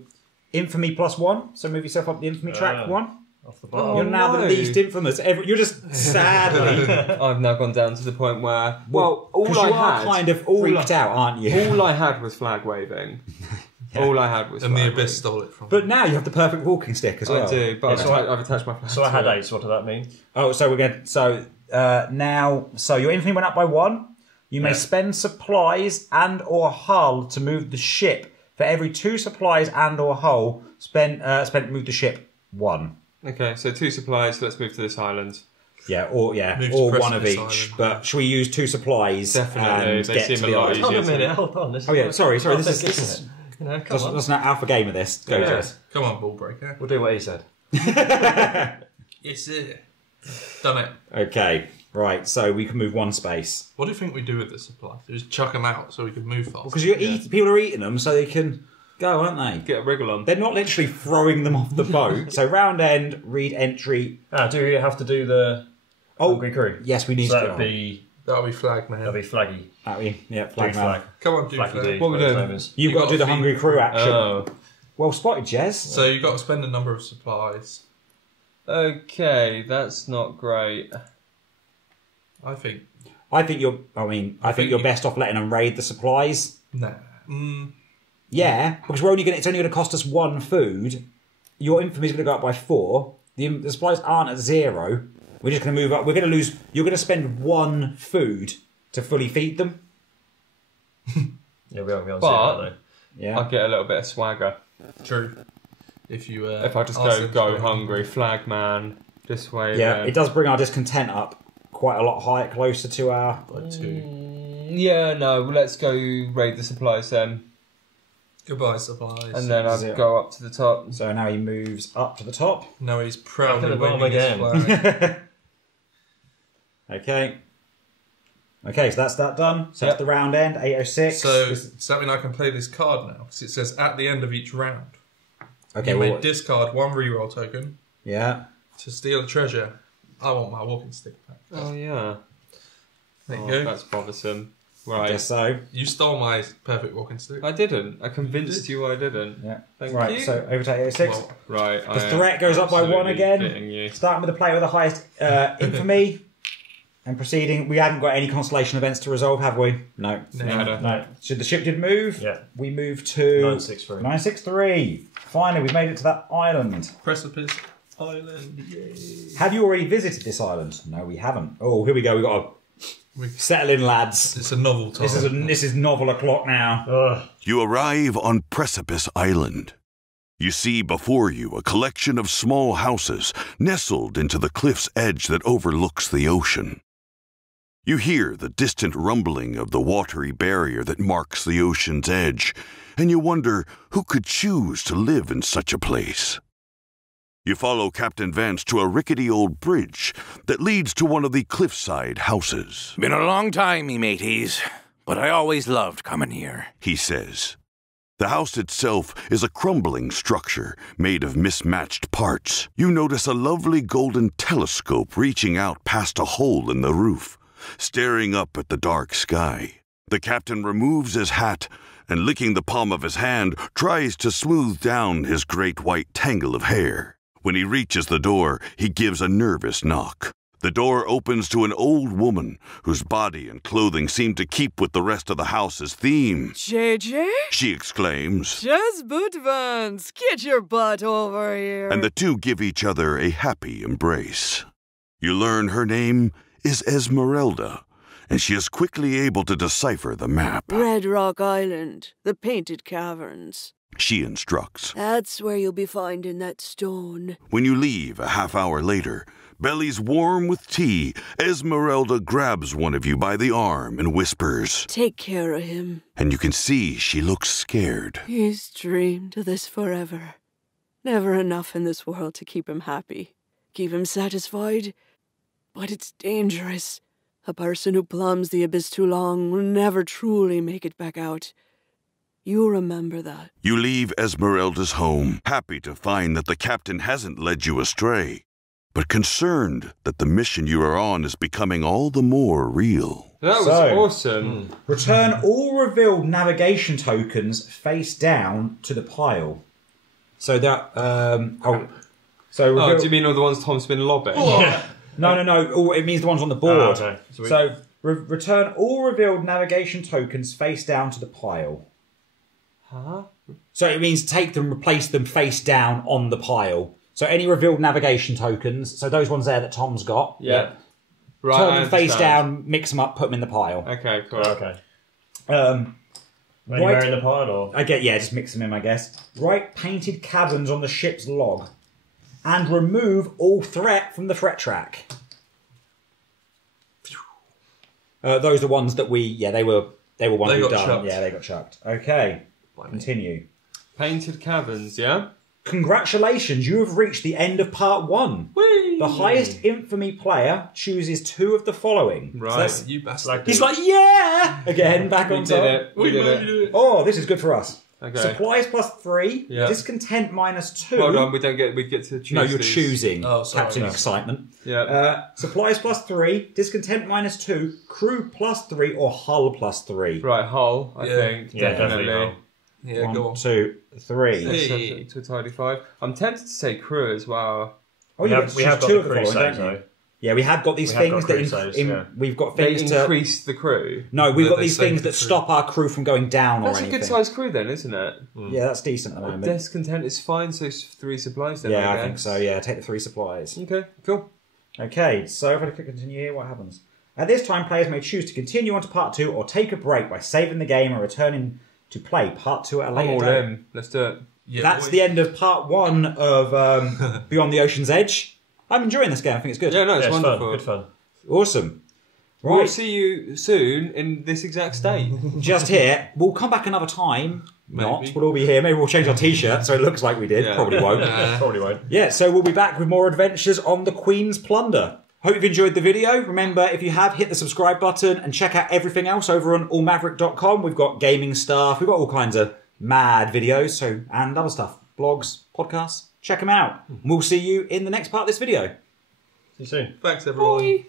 infamy plus 1. So move yourself up the infamy track 1. Off the bottom. You're now the least infamous. You're just sadly. I've now gone down to the point where, all I you had are kind of freaked out, aren't you? All I had was flag waving. All I had was. And flag the Abyss stole it from me. But now you have the perfect walking stick as well. I do, but I've attached my flag. So I had 8. So what does that mean? Oh, so we're going. So now, so your infamy went up by 1. You may spend supplies and or hull to move the ship. For every 2 supplies and or hull, move the ship 1. Okay, so 2 supplies. So let's move to this island. Yeah, or Move to or one Precipice of each. Island. But should we use 2 supplies? Definitely, And they get seem to a the lot island? easier. Hold on a minute. Hold on. This Oh yeah, sorry. half This isn't is. it? You know, come on. That's not alpha game of this. Go, Yeah. Jez. Come on, ball breaker. We'll do what he said. Yes, sir. Done it. Okay, right. So we can move 1 space. What do you think we do with the supplies? Just chuck them out so we can move fast. Because people are eating them so they can go, aren't they? Get a wriggle on. They're not literally throwing them off the boat. So round end, read entry. Do you have to do the hungry crew? Yes, we need So to. that'll be flag, man. that'll be flaggy. Flag man. Come on, dude. Flaggy D, What we whatever doing? his name is. You've got to do the hungry crew action. Oh. Well spotted, Jez. So you've got to spend a number of supplies. Okay, that's not great. I think. I think you're. I think you're best off letting them raid the supplies. Nah. Yeah, because it's only going to cost us 1 food. Your infamy is going to go up by 4. The supplies aren't at 0. We're just going to move up. We're going to lose. You're going to spend 1 food to fully feed them. Yeah, we won't be on But- 0 though. Yeah. I get a little bit of swagger. True. If you. If I just ask them to go hungry, flag man, this way. Yeah, it does bring our discontent up quite a lot higher, closer to our. Like 2. Yeah, no, well, let's go raid the supplies then. Goodbye, supplies. And then I'll go up to the top. So now he moves up to the top. Now he's proudly Back at the bottom waving his again. flag. Okay. Okay, so that's that done. So that's the round end, 806. So does that mean I can play this card now? Because it says at the end of each round. Okay, You well, may discard 1 reroll token yeah. to steal a treasure. I want my walking stick back. Oh, yeah. There you go. That's bothersome. I Right. guess so. You stole my perfect walking stick. I didn't. I convinced you I didn't. Yeah. Thank Right, you. so over to 806. Well, Right. The threat goes up by 1 again. You. Starting with the player with the highest infamy. And proceeding, we haven't got any constellation events to resolve, have we? No. No. So the ship did move. Yeah. We moved to 963. 963. Finally, we've made it to that island. Precipice Island. Yay. Have you already visited this island? No, we haven't. Oh, here we go. We've got to settle in, lads. It's a novel time. This is novel o'clock now. Ugh. You arrive on Precipice Island. You see before you a collection of small houses nestled into the cliff's edge that overlooks the ocean. You hear the distant rumbling of the watery barrier that marks the ocean's edge, and you wonder who could choose to live in such a place. You follow Captain Vance to a rickety old bridge that leads to one of the cliffside houses. Been a long time, me mateys, but I always loved coming here. He says. The house itself is a crumbling structure made of mismatched parts. You notice a lovely golden telescope reaching out past a hole in the roof, staring up at the dark sky. The captain removes his hat and, licking the palm of his hand, tries to smooth down his great white tangle of hair. When he reaches the door, he gives a nervous knock. The door opens to an old woman whose body and clothing seem to keep with the rest of the house's theme. JJ? She exclaims, Just boot Vance, get your butt over here. and the two give each other a happy embrace. You learn her name is Esmeralda, and she is quickly able to decipher the map. Red Rock Island, the Painted Caverns. She instructs. That's where you'll be finding that stone. When you leave a half hour later, Bellies warm with tea, Esmeralda grabs one of you by the arm and whispers, Take care of him. and you can see she looks scared. He's dreamed of this forever. Never enough in this world to keep him happy, keep him satisfied. But it's dangerous. A person who plumbs the abyss too long will never truly make it back out. You remember that. You leave Esmeralda's home, happy to find that the captain hasn't led you astray, but concerned that the mission you are on is becoming all the more real. That was awesome. Return all revealed navigation tokens face down to the pile. So that do you mean all the ones Tom's been lobbing? No. Oh, it means the ones on the board. Oh, okay. So return all revealed navigation tokens face down to the pile. Huh? So it means take them, replace them face down on the pile. So any revealed navigation tokens, so those ones there that Tom's got. Yeah. Right. Turn them face down, mix them up, put them in the pile. Okay, cool. Okay. Anywhere in the pile, or? Just mix them in, I guess. Write painted caverns on the ship's log. And remove all threat from the threat track. Those are the ones that they were ones we done. Chucked. Yeah, they got chucked. Okay, continue. Painted caverns, yeah? Congratulations, you have reached the end of part 1. Whee! The highest infamy player chooses 2 of the following. Right. So You bastard. he's like, yeah! Again, back on top. We did it. Oh, this is good for us. Okay. Supplies +3, Yeah. discontent -2. Hold on, we get to choose. No, you're these. choosing. Oh, sorry, Captain no. Excitement. Yeah. Supplies +3, discontent -2, crew +3, or hull +3. Right, hull, I think. Yeah, definitely. Definitely. Yeah, go on. 1, 2, 3. Hey. To tidy 5. I'm tempted to say crew as well. Oh, We have got two the of the crew following, saves, don't you? though. Yeah, we have got these We have things got that crew saves, yeah. we've got They things to increase the crew. No, we've Yeah, got they these save things the that crew. stop our crew from going down That's or a anything. good sized crew then, isn't it? Yeah, that's decent at the moment. Discontent is fine, so 3 supplies then. Yeah, I I guess. think so. Yeah, take the 3 supplies. Okay, cool. Okay, so if I click continue here, what happens? At this time, players may choose to continue on to part 2 or take a break by saving the game and returning to play part 2 at a I'm later all date. in. Let's do it. Yeah, That's boy. the end of part 1 of Beyond the Ocean's Edge. I'm enjoying this game. I think it's good. Yeah, no, it's Yeah, it's wonderful. fun. Good fun. Awesome. We'll Right, see you soon in this exact state. just here. We'll come back another time. Not. Maybe. We'll all be here. Maybe we'll change our t-shirt so it looks like we did. Yeah. Probably won't. Probably won't. Yeah, so we'll be back with more adventures on the Queen's Plunder. Hope you've enjoyed the video. Remember, if you have, hit the subscribe button and check out everything else over on allmaverick.com. We've got gaming stuff. We've got all kinds of mad videos and other stuff. Blogs, podcasts. Check them out. And we'll see you in the next part of this video. See you soon. Thanks, everyone. Bye.